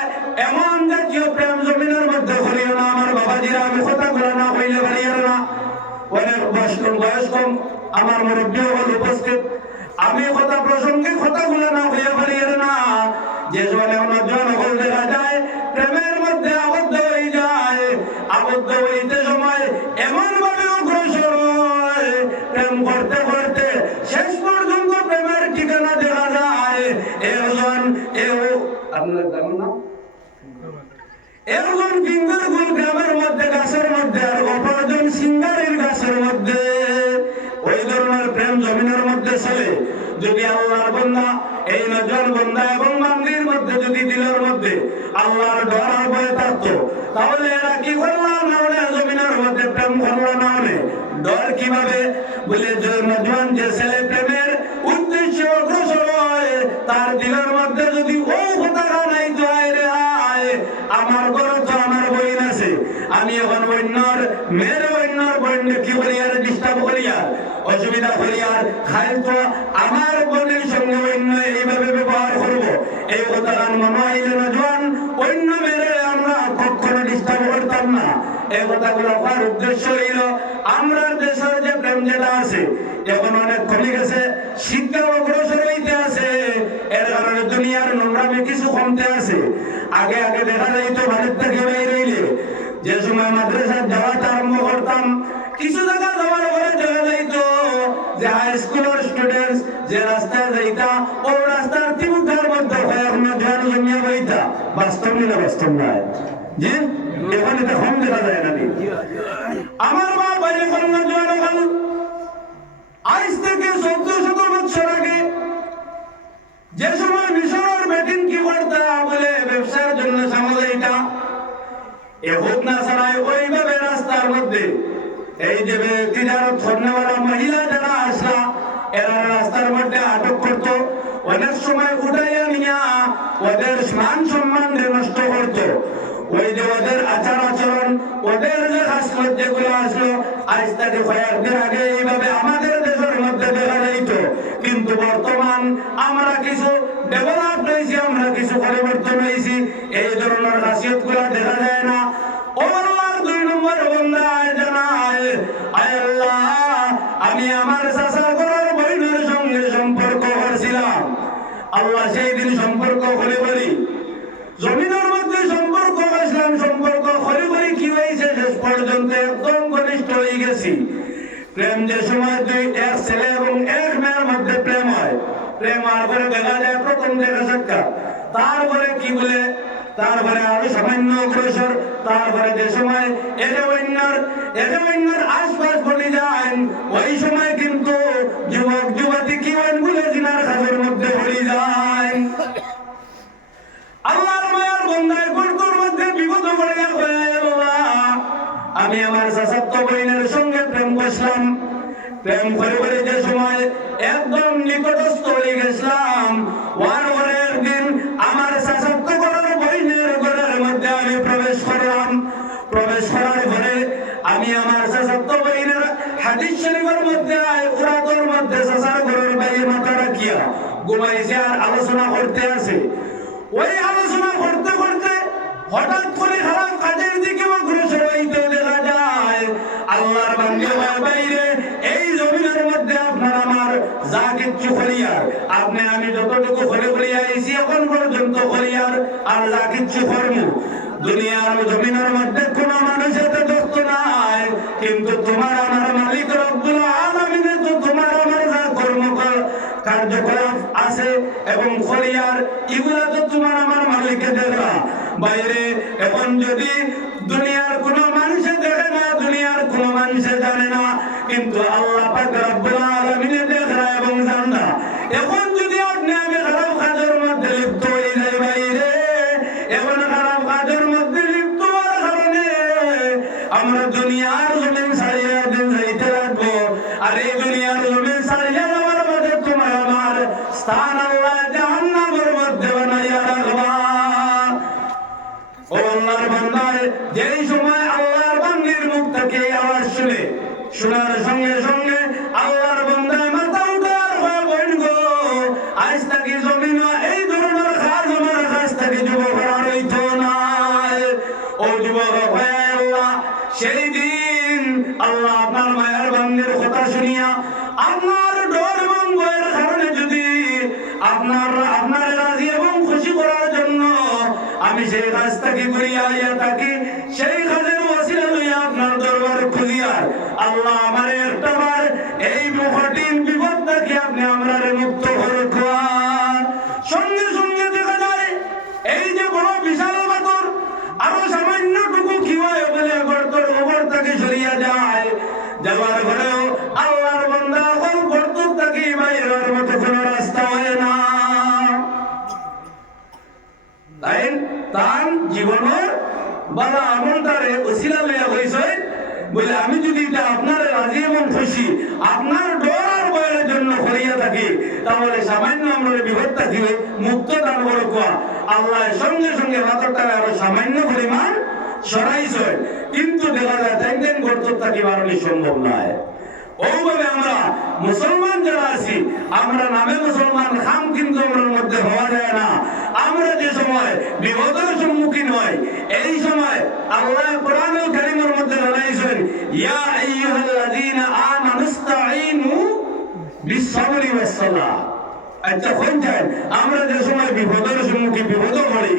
এমন জাতীয় প্রেম জমিনের মধ্যে করিও না। আমার বাবাজিরা আমি কথা বলে না হইলে পারিও না, অনেক বয়স কম আমার মুরব্বী হল উপস্থিত, আমি কথা প্রসঙ্গে কথাগুলো না হইয়া পারিও না। যে সময় অন্য জন হল দেখা যায় প্রেমের একজন ফিঙ্গার গুল গ্রামের মধ্যে গাছের মধ্যে আর অপরজন সিঙ্গারের গাছের মধ্যে। ওই ধরনের প্রেম জমিনের মধ্যে চলে। যদি আল্লাহর বান্দা এই নজর বান্দা এবং বান্দির মধ্যে যদি দিলের মধ্যে আল্লাহর ডর আর ভয় থাকতো, তাহলে এরা কি করলো না হলে জমিনের মধ্যে প্রেম করলো না হলে ডর কিভাবে? বলে নজওয়ান যে ছেলে প্রেমের উদ্দেশ্যে অগ্রসর হয়, তার দিলের মধ্যে যদি ও কথা নাই তো আয় আমার ঘরে তো আমার বইন আছে, আমি এখন বন্যর মেয়ের বন্যর বন্যে কি করি আর ডিস্টার্ব করি আর অসুবিধা করি আর খাই তো আমার বোনের সঙ্গে অন্য এইভাবে ব্যবহার করবো, এই কথা মনে আইলে নজওয়ান অন্য মেয়েরে আমরা কখনো ডিস্টার্ব করতাম না। এই কথাগুলো হওয়ার উদ্দেশ্য হইল আমরা দেশের যে প্রেম যেটা আছে এখন অনেক কমে গেছে, শিক্ষা অগ্রসর হইতে আছে, এর কারণে দুনিয়ার নোংরামি কিছু কমতে আছে। আগে আগে দেখা যাইতো বাড়ির থেকে বাইরে হইলে যে সময় মাদ্রাসায় যাওয়াটা আরম্ভ করতাম, কিছু জায়গা যাওয়ার পরে দেখা যাইতো যে হাই স্কুলের স্টুডেন্টস যে রাস্তায় যাইতা ও রাস্তার তিমুখার মধ্যে জমিয়া বইতা। বাস্তব নিলে বাস্তব নয় জি, এখানে তো কম দেখা যায় না। আমার মা বাইরে কন্যা জোয়ান আজ থেকে 1400 বছর আগে যে সময় মিশরের বেটিন কি করতা বলে ব্যবসার জন্য সামলাইটা এহুদ না ছাড়াই ওইভাবে রাস্তার মধ্যে এই যে তিজারত করনেওয়ালা মহিলা যারা আসলা এরা রাস্তার মধ্যে আটক করত, অনেক সময় উঠাইয়া নিয়া ওদের মান সম্মান নষ্ট করত। ওই যে ওদের আচার আচরণ ওদের যে হাসলত যেগুলো আসলো আজ থেকে কয়েকদিন আগে এইভাবে আমাদের দেশের মধ্যে দেখা যাইত, কিন্তু বর্তমান আমরা কিছু ডেভেলপ হয়েছি, আমরা কিছু পরিবর্তন হয়েছি, এই ধরনের খাসিয়ত গুলা দেখা যায় না। ও আল্লাহর 2 নম্বর বান্দা জানায়, আয় আল্লাহ আমি আমার চাচা ঘরের বইনের সঙ্গে সম্পর্ক করছিলাম, আল্লাহ সেই দিন সম্পর্ক করে বলি জমিনের মধ্যে সম্পর্ক করছিলাম, সম্পর্ক করে করে কি হয়েছে শেষ পর্যন্ত একদম ঘনিষ্ঠ হয়ে গেছি। প্রেম যে সময় দুই এক ছেলে এবং এক মেয়ের মধ্যে প্রেম হয়, প্রেম আর করে দেখা যায় প্রথম দেখা সাক্ষাৎ, তারপরে কি বলে তারপরে আরো সামান্য অগ্রসর, তারপরে যে সময় এর আশপাশ বলে যায় ওই সময় কিন্তু যুবক যুবতী কি হয় বলে জিনার কাজের মধ্যে পড়ে যায়। আল্লাহর মায়ার বন্ধায় গর্তের মধ্যে বিপদ পড়ে আমি আমার চাচাতো বইনের সঙ্গে প্রেম করলাম, প্রেম করে করে যে সময় একদম নিকটস্থ হয়ে গেছিলাম, ওয়ার ঘরের দিন আমার চাচাতো ঘরের বইনের ঘরের মধ্যে আমি প্রবেশ করলাম। প্রবেশ করার ঘরে আমি আমার চাচাতো বইনের হাদিস শরীফের মধ্যে উরাতর মধ্যে চাচার ঘরের বাইরে মাথা রাখিয়া ঘুমাইছে আর আলোচনা করতে আছে। ওই আলোচনা করতে করতে হঠাৎ করে খারাপ কাজের দিকে অগ্রসর হইতে দেখা যায়। আল্লাহর বান্দা বাইরে এই জমিনের মধ্যে আপনার আমার যা কিছু করিয়ার আপনি আমি যতটুকু করে বলিয়া আইছি এখন পর্যন্ত করিয়ার আর যা কিছু কর্ম দুনিয়ার জমিনের মধ্যে কোনো মানুষের দোস্ত নাই, কিন্তু তোমার আমার মালিক রব্বুল আলামিন তো তোমার আমার যা কর্ম কার্যকলাপ আছে এবং করিয়ার এগুলা তো তোমার আমার মালিককে দেখা বাইরে। এখন যদি দুনিয়ার কোন মানুষে দেখে না, দুনিয়ার কোন মানুষে জানে না, কিন্তু আল্লাহ পাক রব্বুল আলামিন দেখে এবং জানে না। এখন যদি আপনি আমি খারাপ কাজের মধ্যে লিপ্ত হয়ে যাই বাইরে, এখন খারাপ কাজের মধ্যে লিপ্ত হওয়ার কারণে আমরা দুনিয়ার জমিন ছাড়িয়ে দিন যাইতে লাগবো, আর এই দুনিয়ার জমিন ছাড়িয়ে যাওয়ার মধ্যে তোমার আমার স্থান আল্লাহ জাহান্নামের মধ্যে বানাইয়া রাখবা। ও আল্লাহর বান্দার যেই সময় আল্লাহর বান্দির মুখ থেকে আওয়াজ শুনে শোনার সঙ্গে সঙ্গে আল্লাহর বান্দার মাথা উঠার হয়ে বইন গো, আজ থেকে জমিন এই ধরনের কাজ আমার কাছ থেকে যুবক আর হইতো না। ও যুবক হয়ে আল্লাহ সেই দিন আল্লাহ আপনার মায়ের বান্দির কথা শুনিয়া আপনার ডর এবং ভয়ের কারণে যদি আপনার রাজি এবং খুশি করার জন্য আমি সেই কাজ থেকে ঘুরিয়া আইয়া থাকি, সেই কাজের ওসিলা লইয়া আপনার দরবার খুঁজিয়ার আল্লাহ আমার একটা বার এই কঠিন বিপদ থেকে আপনি আমরা মুক্ত করে সঙ্গে সঙ্গে দেখা যায় এই যে বড় বিশাল পাথর আরো বালা আমলটারে ওসিলা লইয়া কইছে বলে আমি যদি এটা আপনার রাজি এবং খুশি আপনার ডর আর ভয়ের জন্য করিয়া থাকি তাহলে সামান্য আমরা বিপদ থাকিবে মুক্ত দান করে কোয়া আল্লাহ সঙ্গে সঙ্গে পাথরটা আরো সামান্য পরিমাণ সরাইছে কিন্তু দেখা যায় ট্যাংটেন করতে থাকি বারণই সম্ভব নয় ওইভাবে আমরা মুসলমান যারা আছি আমরা নামে মুসলমান খাম কিন্তু আমাদের মধ্যে হওয়া যায় না আমরা যে সময় বিপদের সম্মুখীন হয় এই সময় আল্লাহ কোরআনুল কারীমের মধ্যে জানাইছেন ইয়া আইয়ুহাল্লাযীনা আমানুস্তাঈনু বিস-সাবরি ওয়াস-সালাহ আচ্ছা কোন যায় আমরা যে সময় বিপদের সম্মুখীন বিপদ পড়ি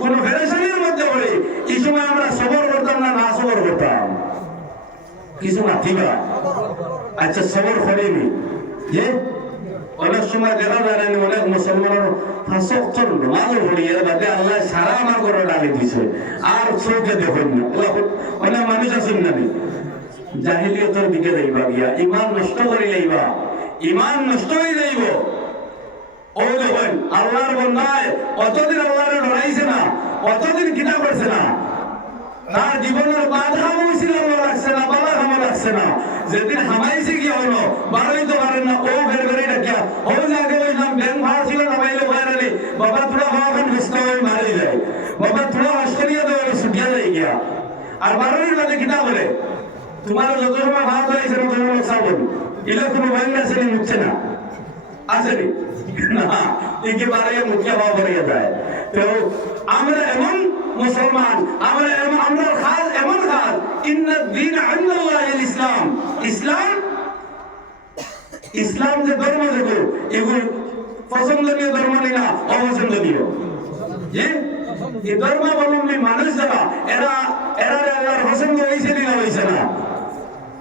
কোন পেরেশানির মধ্যে পড়ি এই সময় আমরা সবর করতাম না না সবর করতাম কিছু না ঠিক আছে আচ্ছা সবর করিনি যে অনেক সময় দেখা যায় না অনেক মুসলমানের ফাঁসক্তর নামাজও পড়ি এর বাদে আল্লাহ সারা আমার করে ডালি দিছে আর চোখে দেখুন না অনেক মানুষ আছেন না জাহিলিয়তের দিকে যাইবা গিয়া ইমান নষ্ট করে যাইবা ইমান নষ্ট হয়ে যাইব ও দেখুন আল্লাহর বন্দায় অতদিন আল্লাহরে ডরাইছে না অতদিন কিনা করছে না তার জীবনের বাধা মুছিল লাগছে না বাবা হামা লাগছে না যেদিন হামাইছে গিয়া হলো বারোই তো পারেন না ও বের করে ডাকিয়া ও জায়গায় ওই নাম ব্যাংক ভাড়া ছিল না বাইলে বাইরে বাবা তোরা হওয়াখান ঘুষকা হয়ে মারে যায় বাবা তোরা অস্ট্রেলিয়া দেওয়া ছুটিয়া যায় গিয়া আর বারোই বাদে কিনা বলে তোমার যত সময় ভাত হয়েছে না তোমার সাবন এগুলো কোনো ব্যাংক আছে নি মুখছে না আসেনি না একেবারে মুখিয়া ভাব হয়ে যায় তো আমরা এমন মুসলমান আমরা খাস এমন খাস ইন্না দ্বীন ইনদাল্লাহিল ইসলাম ইসলাম ইসলাম যে ধর্ম যেগুলো এগুলো পছন্দনীয় ধর্ম না অপছন্দনীয় জি এই ধর্মাবলম্বী মানুষ যারা এরা আল্লাহর পছন্দ হয়েছে না হয়েছে না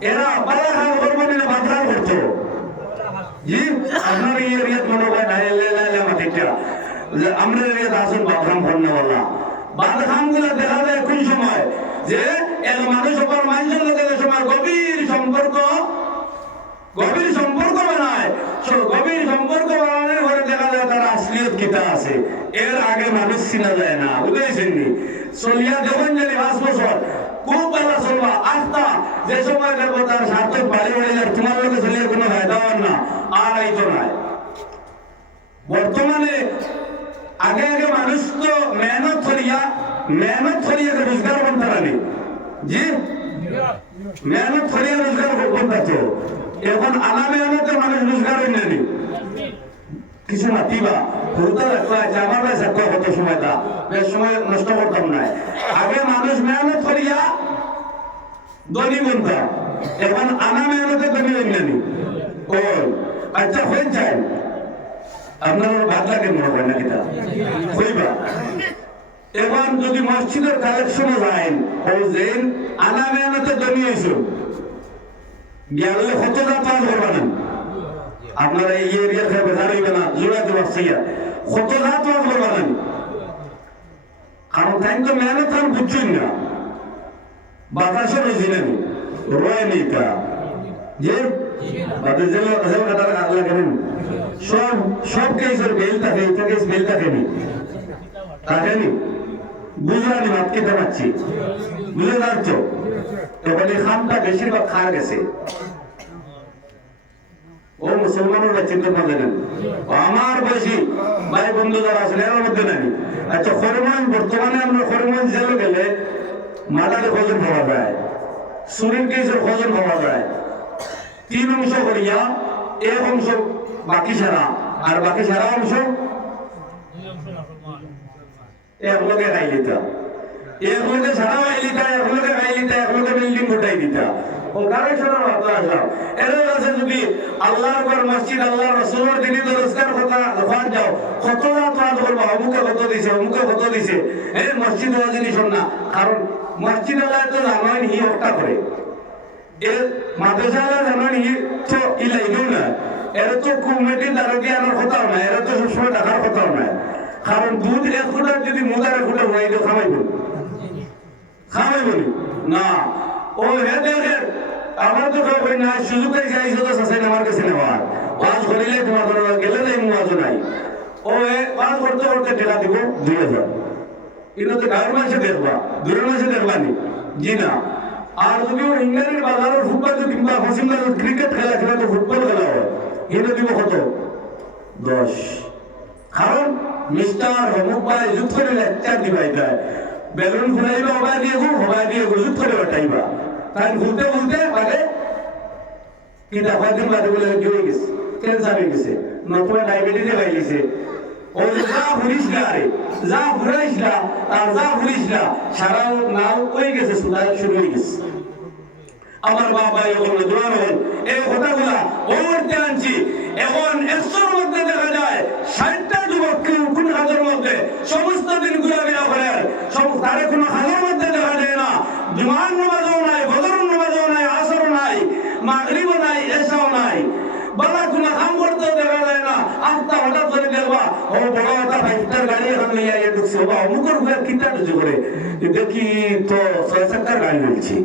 এরা বালাখান ধর্ম নিয়ে বাধা করতো জি আপনার এই এরিয়াত মনে হয় না মাটিটা আমরা এরিয়াত আসুন বাদখাম ফন্নওয়ালা বাদখাম গুলা দেখা যায় কোন সময় যে এক মানুষ ওপর মানুষের লোকের সময় গভীর সম্পর্ক বানায় গভীর সম্পর্ক বানানোর পরে দেখা যায় তার আসলিয়ত কিতা আছে এর আগে মানুষ চিনা যায় না বুঝেছেন নি চলিয়া যখন জানি 5 বছর খুব ভালো চলবা আস্তা যে সময় দেখবো তার সার্থক বাড়ি আর তোমার লোকে চলিয়া কোনো ফায়দা হন না আর এই তো নাই বর্তমানে আগে মানুষ তো মেহনত করিয়া রোজগার করতে পারেনি জি মেহনত করিয়া রোজগার করতে এখন আনা মেহনতে মানুষ রোজগার হয়ে নেনি কিছু না দিবা ঘুরতে আমার কাছে কত সময়টা বেশ সময় নষ্ট করতাম না আগে মানুষ মেহনত করিয়া ধনী বনতাম এখন আনা মেহনতে ধনী হয়ে নেনি ও আচ্ছা হয়ে যায় আপনার ভাত লাগে মনে হয় না কিতা হইবা এখন যদি মসজিদের কালেকশনে যায় ও যে আনা মেহনতে ধনী হয়েছ গেলে কত পাস করবা না আপনারা এই এরিয়া থেকে বেজার হইবে না জোড়াতে পারছি কত পাস করবা না কারণ তাই তো মেহনত আর বুঝছেন না বাতাসে রয়েছিলেন রয়ে নেই তা যে বাতাস যে কাটার লাগেন সব কেসের বেল থাকে এটা কেস বেল থাকেনি থাকেনি বুঝলানি ভাত খেতে পারছি বুঝে যাচ্ছ তখন এই খামটা বেশিরভাগ খাওয়া গেছে ও মুসলমানরা চিন্তা করলেন আমার বেশি ভাই বন্ধু যারা আছেন এর মধ্যে নাই আচ্ছা হরিমগঞ্জ বর্তমানে আমরা হরিমগঞ্জ জেলে গেলে মাদারে ভোজন পাওয়া যায় সুরিন কেসের ভোজন পাওয়া যায় 3 অংশ করিয়া এক অংশ বাকি সারা আর বাকি সারা অংশ এক লোকে খাই দিতা এক লোকে সারা খাই দিতা এক লোকে খাই দিতা এক লোকে বিল্ডিং গোটাই দিতা ও কারেকশনের মাত্রা আসলাম এর কাছে যদি আল্লাহর ঘর মসজিদ আল্লাহ রাসূলের দিনে দরজগার কথা যখন যাও কত রাত করবা অমুকে কত দিছে এই মসজিদ হওয়া জিনিস না কারণ মসজিদ আল্লাহ তো জানেন হি একটা করে এর মাদ্রাসা আল্লাহ জানেন হি তো ইলাইও না এর তো কমিটি দারোগি আনার কথাও না এর তো সবসময় টাকার কথাও না কারণ দুধ 1 ফুটার যদি মোদার ফুটা হয়ে গেলে খামাইব না ও হে দেখে আমার তো খবর না সুযোগ পাইছে আইসো তো সাসাই আমার কাছে নেওয়ার ওয়াজ করিলে তোমার ঘরে গেলে নাই ওয়াজও নাই ও ওয়াজ করতে টাকা দিব 2000 এটা তো গাঁয়ের মানুষে দেখবা দূরের মানুষে পানি জি না। আর যদি ইংল্যান্ডের বাজারের ফুটবল কিংবা পশ্চিম বাজার ক্রিকেট খেলা খেলা তো ফুটবল খেলা হয় এটা দিব কত 10। কারণ মিস্টার অমুক ভাই যুগ করে লেকচার দিবাই দেয় বেলুন ফুলাইবা হবাই দিয়ে গো হবাই দিয়ে গো যুগ করে বাটাইবা তাই ভুলতে ভুলতে আগে কিন্তু কয়েকদিন বাদে বলে কি হয়ে গেছে ক্যান্সার হয়ে গেছে নতুন ডায়াবেটিস হয়ে গেছে ও যা ফুরিস না রে যা ফুরাইস না আর যা ফুরিস না সারা নাও হয়ে গেছে সুদার শুরু হয়ে গেছে। আমার বাবা এখন জোয়ান হল এই কথাগুলা ওরতে আনছি। এখন 100-র মধ্যে দেখা যায় 60টা যুবককে কোন কাজের মধ্যে সমস্ত দিন ঘুরাফেরা করে তারে কোনো কাজের মধ্যে দেখা যায় না। জুমার নামাজও নাই, ফজরের নামাজও নাই, আসরও নাই, মাগরিবও নাই, এশাও নাই, বাবা কোনো কাম করতেও দেখা যায় না। আস্তা হঠাৎ করে দেখবা ও বড় একটা 5টার গাড়ি এখন নিয়ে আইয়ে ঢুকছে বাবা অমুকের ঘুরে কিতা ঢুকছে করে দেখি তো 6 চাকার গাড়ি বলছি।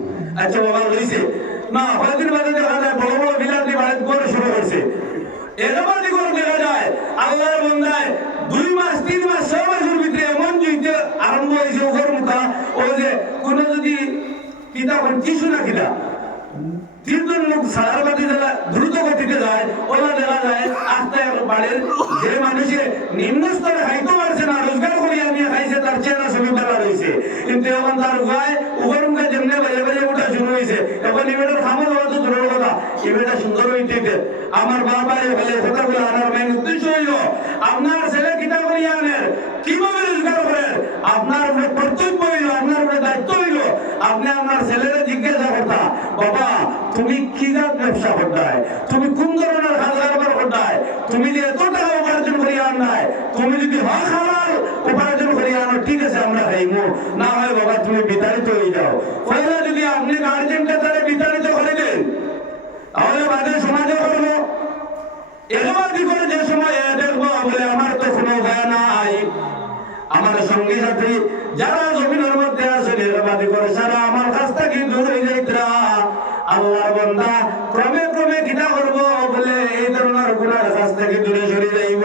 আচ্ছা বাবা লইছে না কয়েকদিন বাদে দেখা যায় বড় বড় বিলাতি বাড়িতে করে শুরু করছে। এরবাদি করে দেখা যায় আল্লাহর বান্দায় 2 মাস 3 মাস 6 মাসের ভিতরে এমন জুইতে আরম্ভ হয়েছে ওখর মুখা ওই যে কোনো যদি কিতা কিছু না কিনা 3 লোক সারার বাদে যারা দ্রুত গতিতে যায় ওরা দেখা যায় আস্তে বাড়ির যে মানুষে নিম্ন স্তরে খাইতে পারছে না রোজগার করিয়া নিয়ে খাইছে তার চেহারা ছবি বেলা রয়েছে কিন্তু এখন তার উপায় উপর মুখে যেমনি বাজে বাজে ওঠা শুরু হয়েছে। এখন ইমেটার খামো দেওয়া তো দূরের কথা ইমেটা সুন্দর হইতে আমার বাবা বলে কথাগুলো আনার মেন উদ্দেশ্য হইল আপনার ছেলে কিতাব করিয়া আনের কিভাবে রোজগার করেন আপনার উপরে কর্তব্য হইল আপনার উপরে দায়িত্ব হইল আপনি আপনার ছেলেরা জিজ্ঞাসা করতা বাবা তুমি কি জাত ব্যবসা করতায় তুমি কোন ধরনের কাজ কারবার করতায় তুমি যে এত টাকা উপার্জন করিয়া আনায় তুমি যদি হয় হালাল উপার্জন করিয়া আনো ঠিক আছে আমরা খাইমু না হয় বাবা তুমি বিতাড়িত হয়ে যাও। পয়লা যদি আপনি গার্জেনকে তারা বিতাড়িত করে দেন তাহলে বাদে সমাজে করবো এবার কি করে যে সময় দেখবো বলে আমার তো কোনো উপায় নাই। আমার সঙ্গী সাথী যারা জমিনের মধ্যে আছে নির্বাদি করে সারা আমার কাছ থেকে দূর হয়ে যাইতরা আল্লাহর বান্দা ক্রমে ক্রমে কিনা করবো বলে এই ধরনের গুণার কাছ থেকে দূরে সরে যাইব।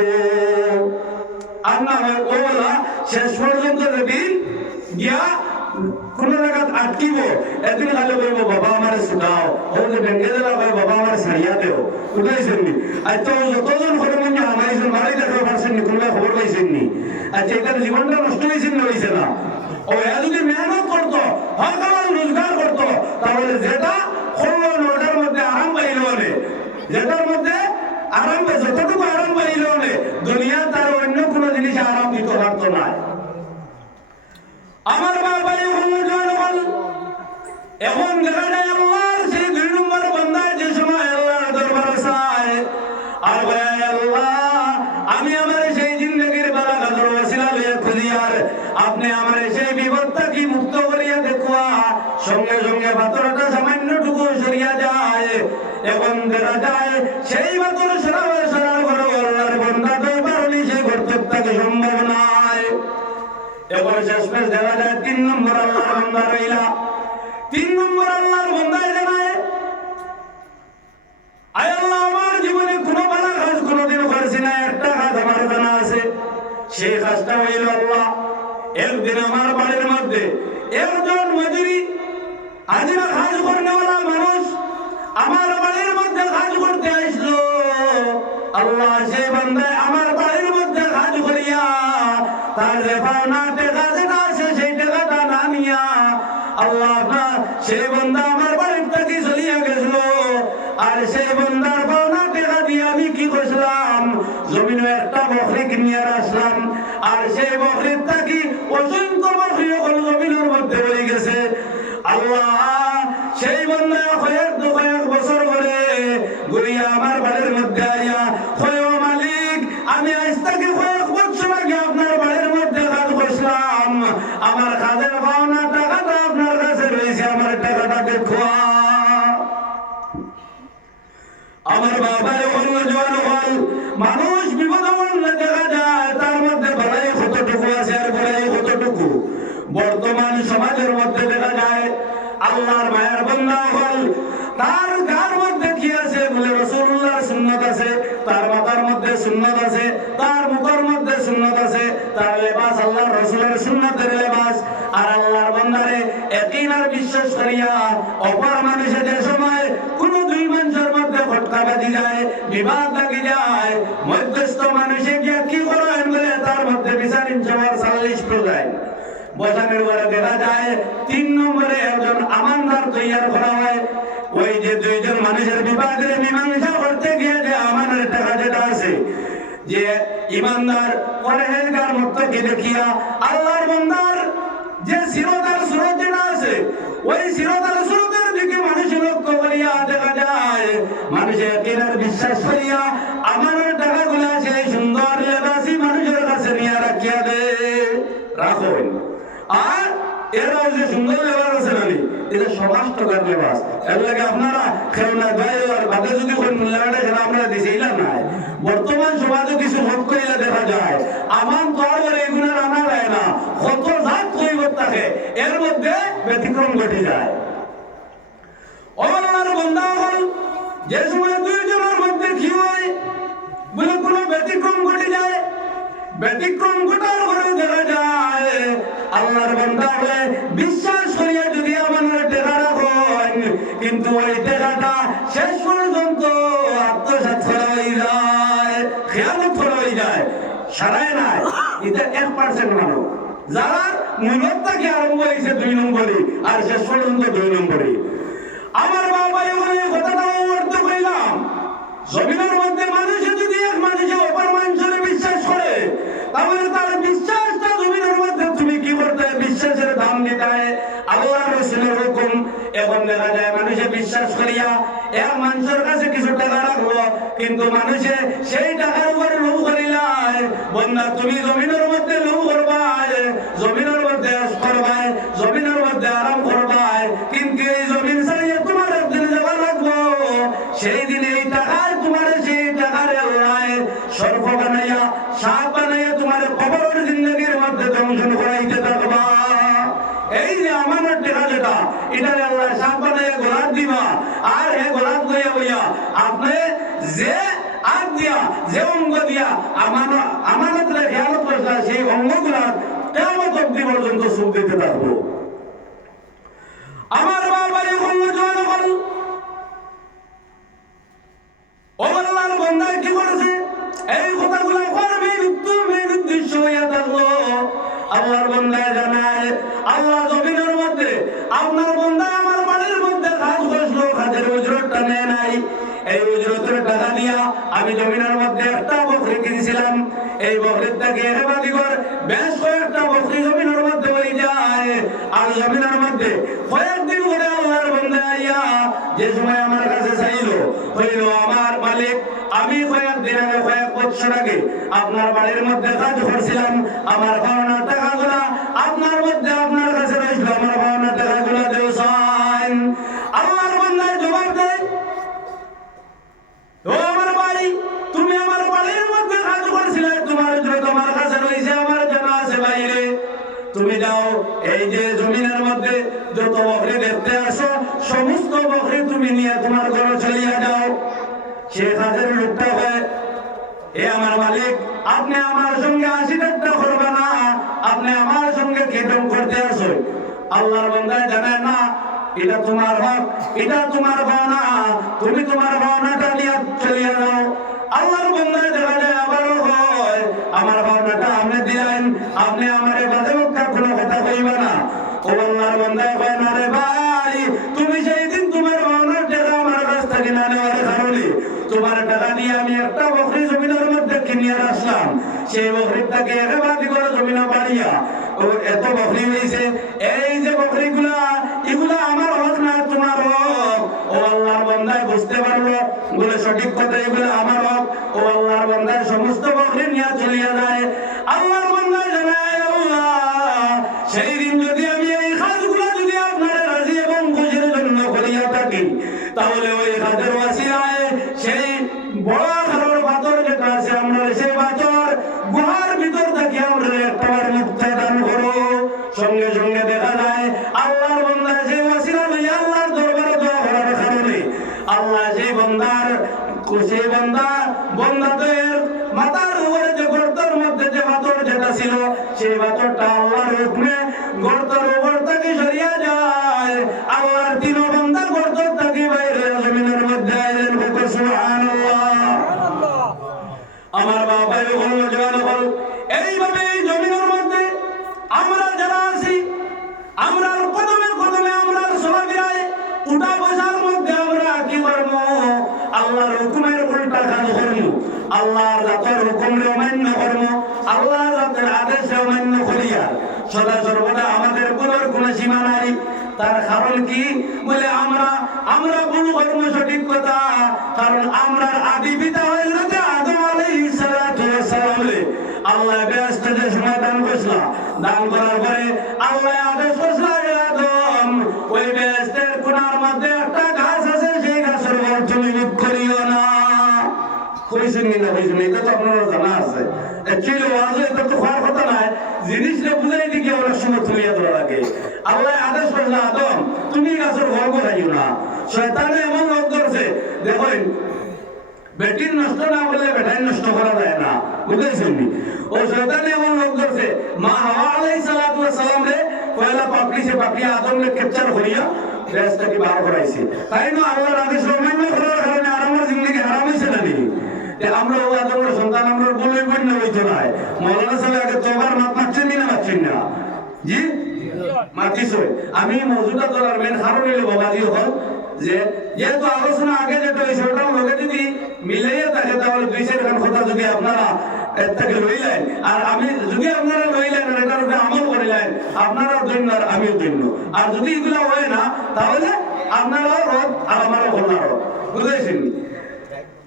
আর না হয় ওলা শেষ পর্যন্ত যেদিন গিয়া কোন জায়গা আটকিব এদিন খালি বলবো বাবা আমার শুনাও ও যে ব্যাংকে দিলা ভাই বাবা আমার ছাড়িয়া দেও উঠাইছেন নি আজ তো যতজন করে মনে হামাইছেন বাড়ি দেখা পারছেন নি কোনো খবর পাইছেন নি আচ্ছা এটার জীবনটা নষ্ট হয়েছেন না হয়েছে না ও এ যদি মেহনত করতো হকাল রোজগার করতো তাহলে যেটা করলো ওটার মধ্যে আরাম পাইল নে যেটার মধ্যে আরাম যতটুকু আরাম পাইল নে দুনিয়া তার অন্য কোনো জিনিস আরাম দিতে পারতো না। আমার বাবা এখন দেখা যায় আল্লাহর সেই 2 নম্বর বান্দায় যে সময় আল্লাহর দরবারে চায় আর ভাই আল্লাহ আমি আমার সেই জিন্দগির বারাকাতের ওসিলা লইয়া খুঁজিয়ার আপনি আমার সেই বিপদটা কি মুক্ত করিয়া দেখুয়া সঙ্গে সঙ্গে পাথরটা সামান্যটুকু সরিয়া যায়। এখন দেখা যায় সেই পাথর সরার ঘরে আল্লাহর বান্দা দরবারে সেই কর্তব্যটাকে সম্ভব নয়। এবার শেষমেশ দেখা যায় 3 নম্বর আল্লাহর বান্দা রইলা 3 নম্বর আল্লাহর বান্দায় জানায় আয় আল্লাহ আমার জীবনে কোনো ভালো কাজ কোনোদিন করছি না একটা কাজ আমার জানা আছে সেই কাজটা হইল আল্লাহ একদিন আমার বাড়ির মধ্যে একজন মজুরি হাজিরা কাজ করনেওয়ালা মানুষ আমার বাড়ির মধ্যে কাজ করতে আসলো। আল্লাহ সেই বান্দায় আমার বাড়ির মধ্যে কাজ করিয়া তার যে পাওনা টাকা যেটা আছে সেই টাকাটা না নিয়া আল্লাহ সেই বান্দা আমার বাড়ির থেকে চলিয়া গেছিল আর সেই বান্দার পাওনা টাকা দিয়ে আমি কি করছিলাম জমিনে একটা বকরি কিনিয়ে আসলাম আর সেই বকরির থাকি অসংখ্য বকরি ওখানে জমিনের মধ্যে হয়ে গেছে। আল্লাহ সেই বান্দা কয়েক বছর করে ঘুরিয়া আমার বাড়ির মধ্যে আইয়া কয় মালিক আমি আজ থেকে কয়েক বছর আগে আপনার বাড়ির মধ্যে কাজ করছিলাম আমার কাজের পাওনা টাকাটা আপনার কাছে রয়েছে আমার টাকাটা দেখুয়া। আমার বাবা বলল জোয়ান হল মানুষ বিপদ দেখা যায় তার মধ্যে বলাই কতটুকু আছে আর বলাই কতটুকু বর্তমান সমাজের মধ্যে দেখা যায় আল্লাহর মায়ের বান্দা হল তার গার মধ্যে কি আছে বলে রাসূলুল্লাহর সুন্নাত আছে তার মাথার মধ্যে সুন্নাত আছে তার মুখের মধ্যে সুন্নাত আছে তার লেবাস আল্লাহর রাসূলের সুন্নাতের লেবাস আর আল্লাহর বান্দারে ইয়াকিন আর বিশ্বাস করিয়া অপর মানুষের যে সময় কোন দুই মানুষের মধ্যে খটকা বাজি যায়, বিবাদ লাগি যায়, মধ্যস্থ মানুষে গিয়া কি করেন বলে তার মধ্যে বিচার ইনশাআল্লাহ সালিশ প্রদায় বসানোর পরে দেখা যায় 3 নম্বরে একজন আমানদার তৈয়ার করা হয়। ওই যে দুইজন মানুষের বিবাদের মীমাংসা করতে গিয়ে যে আমানের টাকা যেটা আছে, যে ইমানদার পরহেজগার মুত্তাকি দেখিয়া আল্লাহর বান্দার যে সিরতার সুরত যেটা আছে, ওই সিরতার সুরতের দিকে মানুষ লক্ষ্য করিয়া দেখা যায় মানুষের ইয়াকিনের বিশ্বাস করিয়া আমানের টাকাগুলা সেই সুন্দর লেবাসী মানুষের কাছে নিয়ে রাখিয়া দে রাখুন। আর এরাও যে সুন্দর লেবাস আছে নানি, এটা সমাজ টাকার লেবাস, এর লাগে আপনারা খেলনা গায়ের বাদে যদি কোন মূল্যায়নে খেলা আপনারা দিছেইলা নাই। বর্তমান সমাজে কিছু হক কইলা দেখা যায়, আমার তো আর এগুলো আনা যায় না, কত জাত কইব থাকে, এর মধ্যে ব্যতিক্রম ঘটে যায়। আমার বন্ধা হল যে সময় দুইজনের মধ্যে কি হয় বলে কোনো ব্যতিক্রম ঘটে যায়, ব্যতিক্রম ঘটার পরে দেখা যায় আল্লাহর বান্দা হলে বিশ্বাস করিয়া যদি আমাদের টেকা রাখেন, কিন্তু ওই টেকাটা শেষ পর্যন্ত আত্মসাৎ করা হয়ে যায়, খেয়ালত করা হয়ে যায়, সারাই নাই। এটা 1% মানুষ যারা মূলত থেকে আরম্ভ হয়েছে 2 নম্বরে আর শেষ পর্যন্ত 2 নম্বরে। আমার বাবা এখানে কথাটা অর্থ করিলাম, জমিনের মধ্যে মানুষে যদি এক মানুষে অপর মানুষের বিশ্বাস করে, তাহলে তার বিশ্বাসটা জমিনের মধ্যে তুমি কি করতে, বিশ্বাসের দাম দিতে হয়, আল্লাহ রাসূলের হুকুম। এখন দেখা যায় মানুষে বিশ্বাস করিয়া এক মানুষের কাছে কিছু টাকা রাখলো, কিন্তু মানুষে সেই টাকার উপর লোভ করিলাই, বন্ধা তুমি জমিনের মধ্যে লোভ করবাই, জমিনের মধ্যে আশ করবাই, জমিনের মধ্যে আরাম করবাই, কিন্তু এই জমিন ছাড়িয়ে তোমার একদিন যাওয়া লাগবো, সেই দিনে এই টাকায় তোমার সেই টাকার আল্লাহ সর্প বানাইয়া সাপ বানাইয়া তোমার কবরের জিন্দগির মধ্যে দংশন করাইতে থাকবা। এই যে আমার টাকা যেটা, এটা আল্লাহ সাপ বানাইয়া গোলাপ দিবা, আর হে গোলাপ লইয়া বইয়া আপনি যে আগ দিয়া যে অঙ্গ দিয়া আমানত খেয়ালত করছে, সেই অঙ্গগুলা কিয়ামত অবধি পর্যন্ত সুখ দিতে থাকবো। আমার বাবা এখন জোয়ান হল, ও আল্লাহর বান্দা কি করেছে, এই কথাগুলো করবে নির্দিষ্ট হইয়া থাকলো। আল্লাহর বান্দা জানায় আল্লাহ জমিনের মধ্যে আপনার বান্দা আমার বাড়ির মধ্যে কাজ করলো, কাজের উজরতটা নেয় নাই, এই উজরতের টাকা দিয়া আমি জমিনের মধ্যে একটা বকরি কিনেছিলাম, এই বকরিটাকে হেফাজত কর, বেশ কয়েকটা বকরি জমিনের মধ্যে হয়ে যায়। আর জমিনের মধ্যে কয়েকদিন করে আল্লাহর বান্দা আইয়া যে সময় আমার কাছে চাইলো, হইল আমার মালিক আমি কয়েকদিন আগে, কয়েক বছর আগে আপনার বাড়ির মধ্যে কাজ করছিলাম, আমার পাওনা টাকাগুলা আপনার মধ্যে আপনার কাছে রয়েছিল, আমার পাওনা টাকাগুলা দেওয়ান। আল্লাহর বান্দায় জবাব দেয়, ও আমার ভাই, তুমি আমার বাড়ির মধ্যে কাজ করছিলে, তোমার তোমার কাছে রয়েছে, আমার জানা আছে বাইরে, তুমি যাও এই যে জমিনের মধ্যে যত বকরি দেখতে আসো সমস্ত বকরি তুমি নিয়ে তোমার ঘরে চলিয়া যাও। সে কাজের লোকটা হয়, এ আমার মালিক আপনি আমার সঙ্গে 80টা করবে না, আপনি আমার সঙ্গে খেদম করতে আসো। আল্লাহর বান্দা জানে না এটা তোমার হক, এটা তোমার পাওনা, তুমি তোমার পাওনাটা নিয়ে চলিয়া যাও। আল্লাহর বান্দা দেখা যায় আবারও হয় আমার পাওনাটা আপনি দিলেন, আপনি আমার বাজে মুখা কোনো কথা কইবে না। ও আল্লাহর বান্দা কয় না রে ভাই, তুমি সেই দিন তোমার পাওনার টাকা আমার কাছ থেকে না নেওয়ার কারণে তোমার টাকা নিয়ে আমি একটা বকরি জমিনের মধ্যে কিনিয়ে আসলাম, সেই বকরিটাকে একেবারে করে জমিনে বাড়িয়া ও এত বকরি হয়েছে, এই যে বকরিগুলা এগুলা আমার হক না তোমার হক। ও আল্লাহর বান্দায় বুঝতে পারলো বলে সঠিক কথা, এগুলো আমার হক। ও আল্লাহর বান্দায় সমস্ত বকরি নিয়ে চলিয়া যায়। আল্লাহর বান্দায় জানায় আল্লাহ সেই দিন যদি আমি এই কাজগুলো যদি আপনার রাজি এবং খুশির জন্য করিয়া থাকি, তাহলে ওই কাজের ওয়াসিলায় সেই বড় আকারের পাথর যেটা আছে আমরা সেই পাথর গুহার ভিতর থেকে আমরা একটাবার মুক্তি দান করো। সঙ্গে সঙ্গে দেখা যায় আল্লাহর বান্দা সেই ওয়াসিলা লইয়া আল্লাহর দরবারে দোয়া করার কারণে আল্লাহ সেই বন্দাদের মাথার উপরে যে গর্তের মধ্যে যে পাথর যেটা ছিল, সেই পাথরটা আল্লাহর হুকুমে গর্তের আল্লাহর জাতের হুকুমে অমান্য করবো, আল্লাহর জাতের আদেশে অমান্য করিয়া সদা সর্বদা আমাদের কোনো সীমা নাই। তার কারণ কি বলে আমরা ভুল কর্ম সঠিক কথা, কারণ আমরা আদি পিতা হযরত আদম আলাইহিস সালাতু ওয়াস সালাম আল্লাহ বেহেশতে যে সময় দান করছিল, দান করার পরে আল্লাহ আদেশ করছিল আদম ওই বেহেশতের কোণার মধ্যে একটা গাছ আছে, সেই গাছের ফল তুমি ভোগ করিও না। কইছেন কিনা কইছেন, এটা তো আপনারা জানা আছে। অ্যাকচুয়ালি ওয়াজ এটা তো হওয়ার কথা নয়, জিনিসটা বুঝাই দিকে অনেক সময় তুলিয়া ধরা লাগে। আল্লাহ আদেশ করল আদম তুমি গাছের ফল খাইও না। শয়তানে এমন লোক করছে, দেখেন বেটির নষ্ট না করলে বেটাই নষ্ট করা যায় না, বুঝেছেন? ও শয়তানে এমন লোক করছে, মা হাওয়া আলাইহিস সালাতু ওয়াস সালাম রে পয়লা পাপড়ি আদম রে ক্যাপচার করিয়া বেহেশতকে বার করাইছে। তাই না আল্লাহর আদেশ অমান্য করার কারণে আর আমার জিন্দেগি হারাম হইছে না নি? আমরা ও আদমের সন্তান, আমরা বলেই বন্য হইতো না। মৌলানা সাহেব আগে তোবার মাত মারছেন না মারছেন না? জি মারছিস। আমি মৌজুদা করার মেন কারণ হইল বাবাজি হল যে যেহেতু আলোচনা আগে যেটা হয়েছে ওটার লোকে যদি মিলাইয়া থাকে তাহলে দুই চার খান কথা যদি আপনারা এর থেকে লইলেন আর আমি যদি আপনারা লইলেন আর এটার উপরে আমল করিলেন, আপনারাও ধন্য আর আমিও ধন্য। আর যদি এগুলো হয় না তাহলে আপনারাও রদ আর আমারও কন্যা রদ, বুঝেছেন?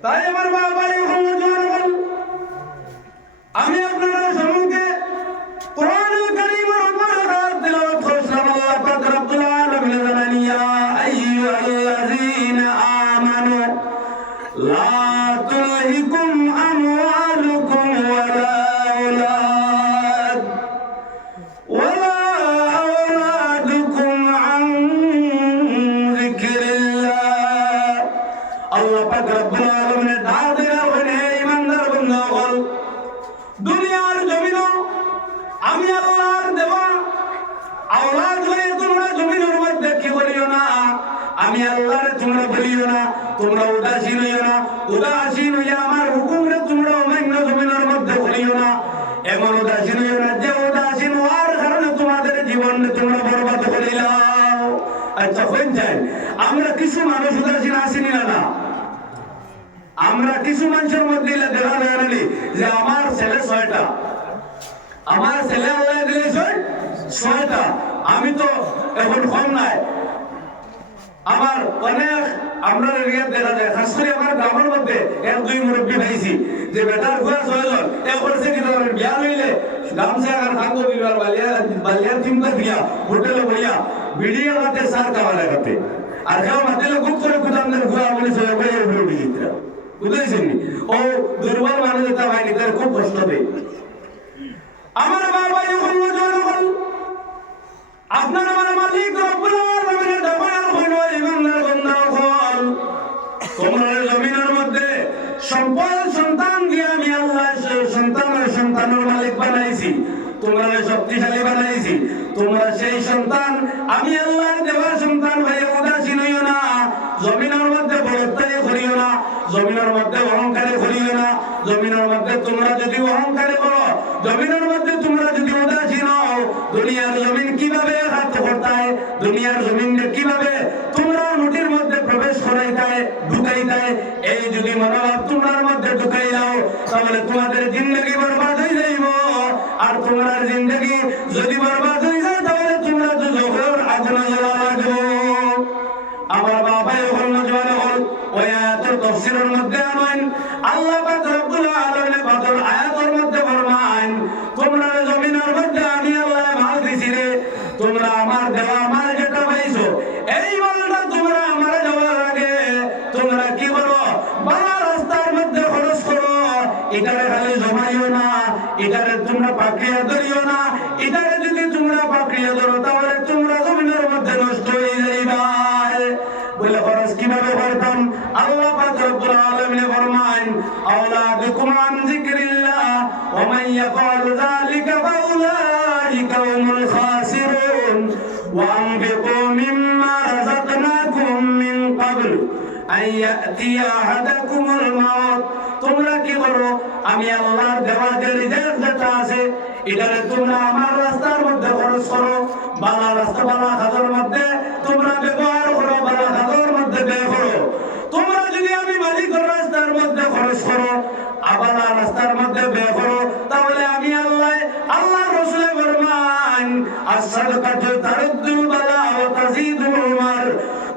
তাই আমার বাবা আমি আপনাদের সম্মুখে কোরআনুল কারীমের উপর হাত তেলাওয়াত করছিলাম। আল্লাহ পাক রব্বুল আলামিন জানান, ইয়া আইয়ুহাল্লাযীনা আমানু লা তুলহিকুম আমওয়ালুকুম ওয়ালা আওলাদুকুম আন যিকরিল্লাহ। আল্লাহ পাক রব্বুল আলামিনের দাদের হয়ে ইমানদার বান্দা হল, দুনিয়ার জমিন আমি আল্লাহর দেওয়া আওলাদ হয়ে তোমরা জমিনের মধ্যে কি করিও না, আমি আল্লাহরে তোমরা বলিও না, তোমরা উদাসীন হইও না, উদাসীন হইয়া আমার হুকুমরে তোমরা অমান্য জমিনের মধ্যে করিও না। এমন উদাসীন হইও না যে উদাসীন হওয়ার কারণে তোমাদের জীবনে তোমরা বরবাদ করিলাম। আচ্ছা হয়ে যায় আমরা কিছু মানুষ উদাসীন আসিনি না? আমরা কিছু মানুষের মধ্যে দেখা যায় না যে আমার ছেলে 6টা, আমার ছেলে আল্লাহ দিলে 6টা, আমি তো এখন কম নাই। আমার অনেক আমরা এরিয়া দেখা যায়, খাস করে আমার গ্রামের মধ্যে এক দুই মুরব্বী পাইছি যে বেটার ঘর 6 জন এক করছে কি ধরেন বিয়া হইলে গামছা আর খাঙ্গো বিবার বালিয়ার চিন্তা দিয়া হোটেলে বইয়া বিড়িয়া মাতে সার খাওয়া লাগাতে আর কেউ মাতিলে খুব করে কুদামদের ঘুরা বলে সবাই বইয়ের উপরে বিচিত্রা, বুঝেছেন? ও দুর্বল মানুষ এটা হয়নি, তার খুব কষ্ট দেয়। আমার বাবা যখন জনগণ আপনার আমার মালিক রব্বুল আলামিনের দরবার হইলো ইমানদার বান্দা হল, তোমরা জমিনের মধ্যে সম্পদ সন্তান দিয়ে আমি আল্লাহ সন্তানের মালিক বানাইছি, তোমরা শক্তিশালী বানাইছি। তোমরা সেই সন্তান আমি আল্লাহর দেওয়া সন্তান হয়ে উদাসীন হইও না, জমিনের মধ্যে বলত্তাই করিও না, জমিনের মধ্যে অহংকারে করিও না। জমিনের মধ্যে তোমরা যদি অহংকারে করো, জমিনের মধ্যে তোমরা যদি উদাসীন হও, দুনিয়ার জমিন কিভাবে হাত করতায়, দুনিয়ার জমিনকে কিভাবে তোমরা নদীর মধ্যে প্রবেশ করাইতায় ঢুকাইতায়, এই যদি মনোভাব তোমার মধ্যে ঢুকাই দাও তাহলে তোমাদের জিন্দগি বরবাদ হয়ে যাইব। আর তোমার জিন্দগি যদি বরবাদ হয়ে যায় তাহলে তোমরা দুজকের আগুনে জ্বলা লাগবে। আমার বাবা এখন নজওয়ান হল ওই আয়াতের তাফসীরের মধ্যে আনেন, আল্লাহ পাক রব্বুল আলামিন বদর আয়াতের মধ্যে ফরমান, তোমরা জমিনের মধ্যে আমি আল্লাহ মাল দিছি রে, তোমরা আমার দেওয়া মাল যেটা পাইছো এই মালটা তোমরা আমার দেওয়ার আগে তোমরা কি করো, ভালো রাস্তার মধ্যে খরচ করো। এটারে খালি জমাইও না, এটারে তোমরা পাকড়িয়া ধরিও না। এটারে যদি তোমরা পাকড়িয়া ধরো তাহলে তোমরা জমিনের মধ্যে নষ্ট হয়ে যাইবা। বলে খরচ কিভাবে করতাম? আল্লাহ পাক রব্বুল আলামিন ফরমান, আওলাদুকুম আন যিকরিল্লাহ ওয়া মান ইয়াফআল যালিকা ফাউলাইকা হুমুল খাসিরুন ওয়া আনফিকু মিম্মা রাযাকনাকুম মিন ক্বাবল আন ইয়াতিয়া আহাদাকুমুল মাউত। তোমরা কি করো, আমি আল্লাহর দেওয়া যে রিজিক যেটা আছে এটারে তোমরা আমার রাস্তার মধ্যে খরচ করো, বালা রাস্তা বালা খাজের মধ্যে তোমরা ব্যবহার করো, বালা খাজের মধ্যে ব্যয় করো। তোমরা যদি আমি মালিকের রাস্তার মধ্যে খরচ করো আবার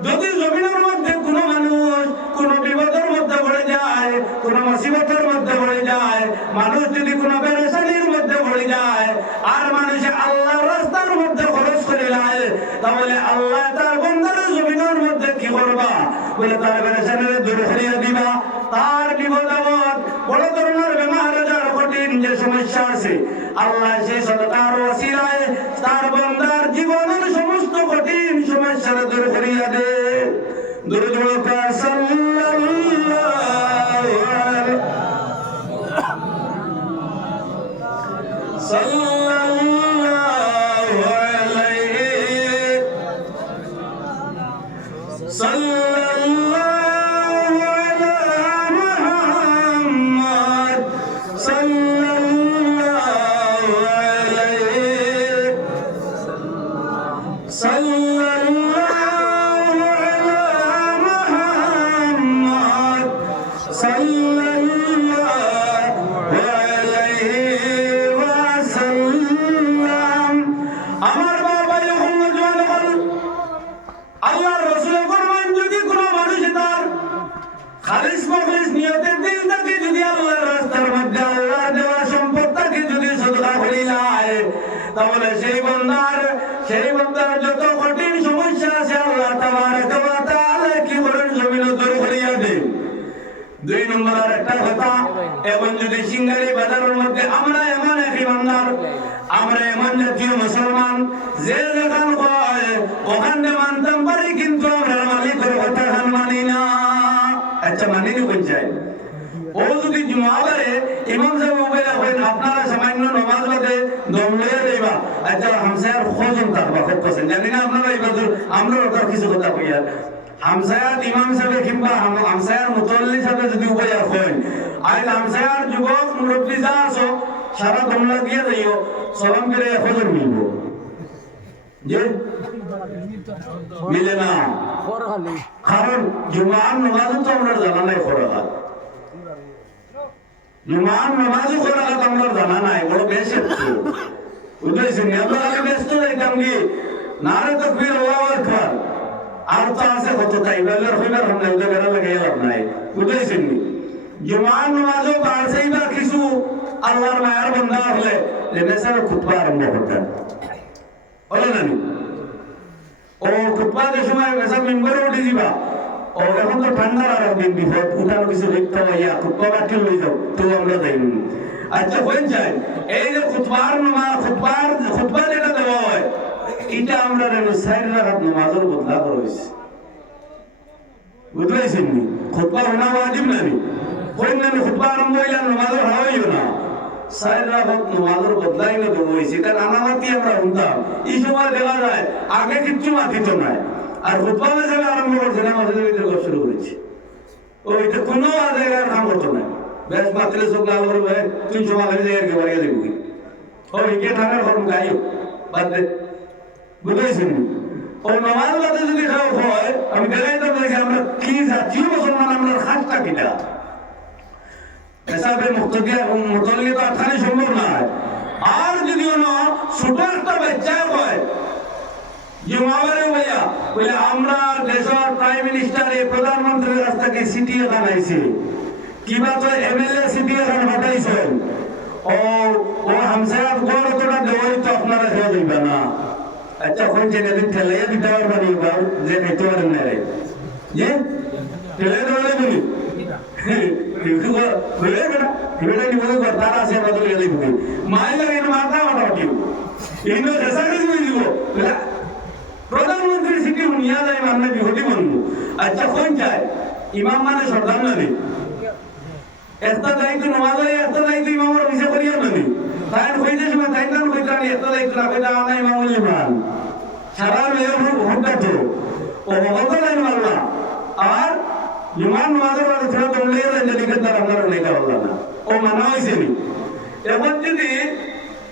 যদি জমিনের মধ্যে কোনো মানুষ কোনো বিপদের মধ্যে পড়ে যায়, কোনো মুসিবতের মধ্যে পড়ে যায়, মানুষ যদি কোনো পেরেশানির মধ্যে পড়ে যায়, আর মানুষ আল্লাহর রাস্তার মধ্যে খরচ করে যায়, তাহলে আল্লাহ তার বান্দার জমিনের মধ্যে কি করবা? বলে তার পেরেশানির দূর করিয়া দিবা। তার বিপদ আপদ, বড় ধরনের বেমার আজার, কঠিন যে সমস্যা আছে, আল্লাহ সেই সদকার ওসিলায় তার বান্দার জীবনের সমস্ত কঠিন সমস্যা দূর করিয়া দে। দুরূদ পড়ো সাল্লাল্লাহু আলাইহি সাল্লাল্লাহু আলাইহি সাল্লাল্লাহু আলা মুহাম্মদ সাল্লাল্লাহু আলাইহি সাল্লাল্লাহু আলা মুহাম্মদ সাল্লাল্লাহু আলাইহি ওয়াসাল্লাম। আমার বাবা যখন জোয়ান হল, আল্লাহর রাসূল ফরমান, যদি কোনো মানুষ তার খালিস মুখলিস নিয়তে দিল থেকে যদি আল্লাহর রাস্তার মধ্যে আল্লাহর দেওয়া সম্পদটাকে যদি সদকা করিলায়, তাহলে সেই বান্দার যত কঠিন সমস্যা আছে আল্লাহ তাবারক ওয়া তাআলা কি করেন? জমিন দূর করিয়া দেন। দুই নম্বর আর একটা কথা, এখন যদি সিঙ্গারি বাজারের মধ্যে আমরা এমন এক ইমানদার, আমরা এমন জাতীয় মুসলমান, যে যেখান হয় ওখানে মানতাম পারি, কিন্তু আমরা মালিকের কথা মানি না। আচ্ছা, মানি নি কোন চাই? ও যদি জুমাবারে ইমাম সাহেব উপায় হবেন, আপনারা সামান্য নমাজ বাদে দম লইয়া যাইবা। আচ্ছা, হামসায়ার খোঁজন থাকবা, খুব পছন্দ জানি না আপনারা এই বাদুর, আমরা ওটার কিছু কথা কইয়া হামসায়ার ইমাম সাহেব কিংবা হামসায়ার মুতল্লি সাহেব যদি উপায় হয়, আজ হামসায়ার যুবক মুরব্বী যা আছো, সারা দমলা দিয়ে যাইও, সলাম করে খোঁজন মিলব যে মিলে না। কারণ জুমার নামাজও তো আমরা জানা নাই খোরাঘাত, জুমার নামাজও খোরাঘাত আমরা জানা নাই, বড় বেশ বুঝেছেন? আমরা ব্যস্ত যাইতাম কি নারে তাকবীর আল্লাহু আকবার, আর তো আছে কত তাই বেলার হইবার আমরা ওদের বেলা লাগাই লাভ নাই, বুঝেছেন? জুমার নামাজও পারছেই বা কিছু আল্লাহর মায়ার বান্দা হলে যে নেশার খুতবা আরম্ভ করতেন, হলো না? ও খুতবা যে সময় নেশা মেম্বারে উঠে দিবা, ও এখন তো ঠান্ডার আর দিন বিপদ, উঠানো কিছু লিখতে হইয়া খুতবা বাকি লই যাও, তো আমরা যাইনি। আচ্ছা, হয়ে যায় এই যে খুতবার নামাজ, খুতবা যেটা দেওয়া হয়, এটা আমরা চার রাকাত নামাজের বদলা করা হয়েছে, বুঝলেছেন? খুতবা হওয়া ওয়াজিব না, কই না খুতবা আরম্ভ হইলে নামাজের হওয়াইও না, চার রাকাত নামাজের বদলাই না দেওয়া হয়েছে। এটা নানামাতি আমরা শুনতাম, এই সময় দেখা যায় আগে কিচ্ছু মাতিত নাই, আর খুতবা হিসেবে আরম্ভ করছে না, মাঝে শুরু করেছে। ওইটা কোনো জায়গার কাম করতো না, বেশ মাত্রে চোখ লাল করবে, 300 মাথায় জায়গায় কে বাড়িয়ে দেবো, ওই কে থাকার ফর্ম গাইও বাদ দে, বুঝেছেন? ও নামাজ বাদে যদি খাওয়া হয়, আমি দেখাইতাম দেখি আমরা কি জাতীয় মুসলমান, আমরা খাসটা কিটা হিসাবে মুতল্লি তো আটখানি সম্ভব নয়। আর যদি ছোট একটা বাচ্চা হয় জুমাবারে ভাইয়া বলে আমরা দেশের প্রাইম মিনিস্টার প্রধানমন্ত্রীর কাছ থেকে সিটি এখান আইছে, কিবা তো এমএলএ সিটি এখান হটাইছেন, ও হামসায়াত গড় অতটা দেওয়াই তো আপনারা খেয়ে দিবে না। আচ্ছা, কোন ছেলে ঠেলাইয়া দিতে পারবেন যে খাইতে পারেন না রে, যে ঠেলাই দেওয়ালে বলি তার আছে মাই লাগে মাথা মাথা কেউ প্রধানমন্ত্রী সিটি নিয়ে যায় মানে বিহতি বন্ধু। আচ্ছা, কোন চায় ইমাম মানে সর্দার নানি, একটা দায়িত্ব নমাজ একটা দায়িত্ব ইমামের অফিসে করিয়া নানি, তাই হইতে সময় তাই কারণ হইতে আনি একটা দায়িত্ব না হইতে আনা ইমামুল ইমান সারা মেয়ে ভোটটা তো ও হতো নাই মারলা। আর ইমান নমাজের বাদে ফেরত উঠলে লিখে তার আপনার লেখা হল না, ও মানা হয়েছে নি। এবার যদি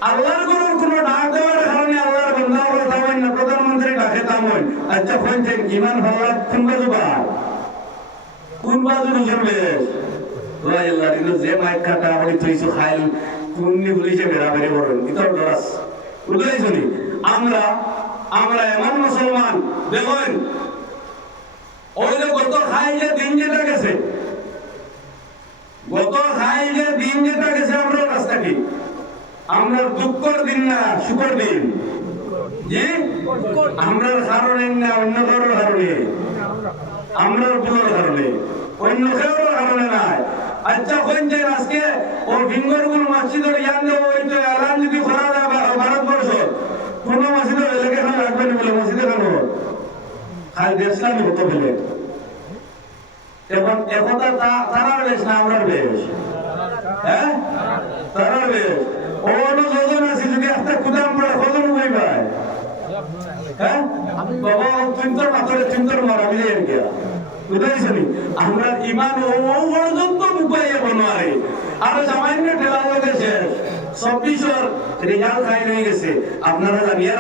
আল্লাহর গরুর কোন ডাক দেওয়ার কারণে আল্লাহর বন্ধা থামেন না, প্রধানমন্ত্রী ডাকে থামেন। আচ্ছা, বলছেন ইমান ভাল্লা কোন বাজু বা কোন বাজু বুঝবে যে মাইক কাটা আমি তুইছো খাইল কোননি পুলিশে বেড়াবেড়ি করেন ইতর দরাস বুঝলেই শুনি। আমরা এমন মুসলমান দেখেন ওই যে গত খাই যে দিন যেটা গেছে, গত খাই যে দিন যেটা গেছে আমরা রাস্তা কি আমরা দুঃখর দিন না সুখর দিন, জি আমরা কারণে না অন্য কারোর কারণে, আমরা ভুলের কারণে, অন্য কারোর কারণে নাই। আচ্ছা কোন যে আজকে ও ফিঙ্গরগুলো মসজিদের ইয়ান দেবো ওইটা এলান যদি করা যায় ভারতবর্ষ কোন মসজিদের এলাকা খান লাগবে না বলে মসজিদে কেন খালি দেশলাম হতো বলে এখন একথা তারার বেশ না আমরার বেশ, হ্যাঁ তারার বেশ ওনো যোজন আছে যদি একটা কুদাম পড়ে কজন উপায় পায়, হ্যাঁ বাবা চিন্তর মাত্রে চিন্তর মার আমি যাই গিয়া বুঝাইছনি আমরা ইমান ও পর্যন্ত মুপাইয়ে বনোয়ারে আর সামান্য ঠেলা হয়ে গেছে 24 রেজাল্ট খাই হয়ে গেছে আপনারা জানিয়ে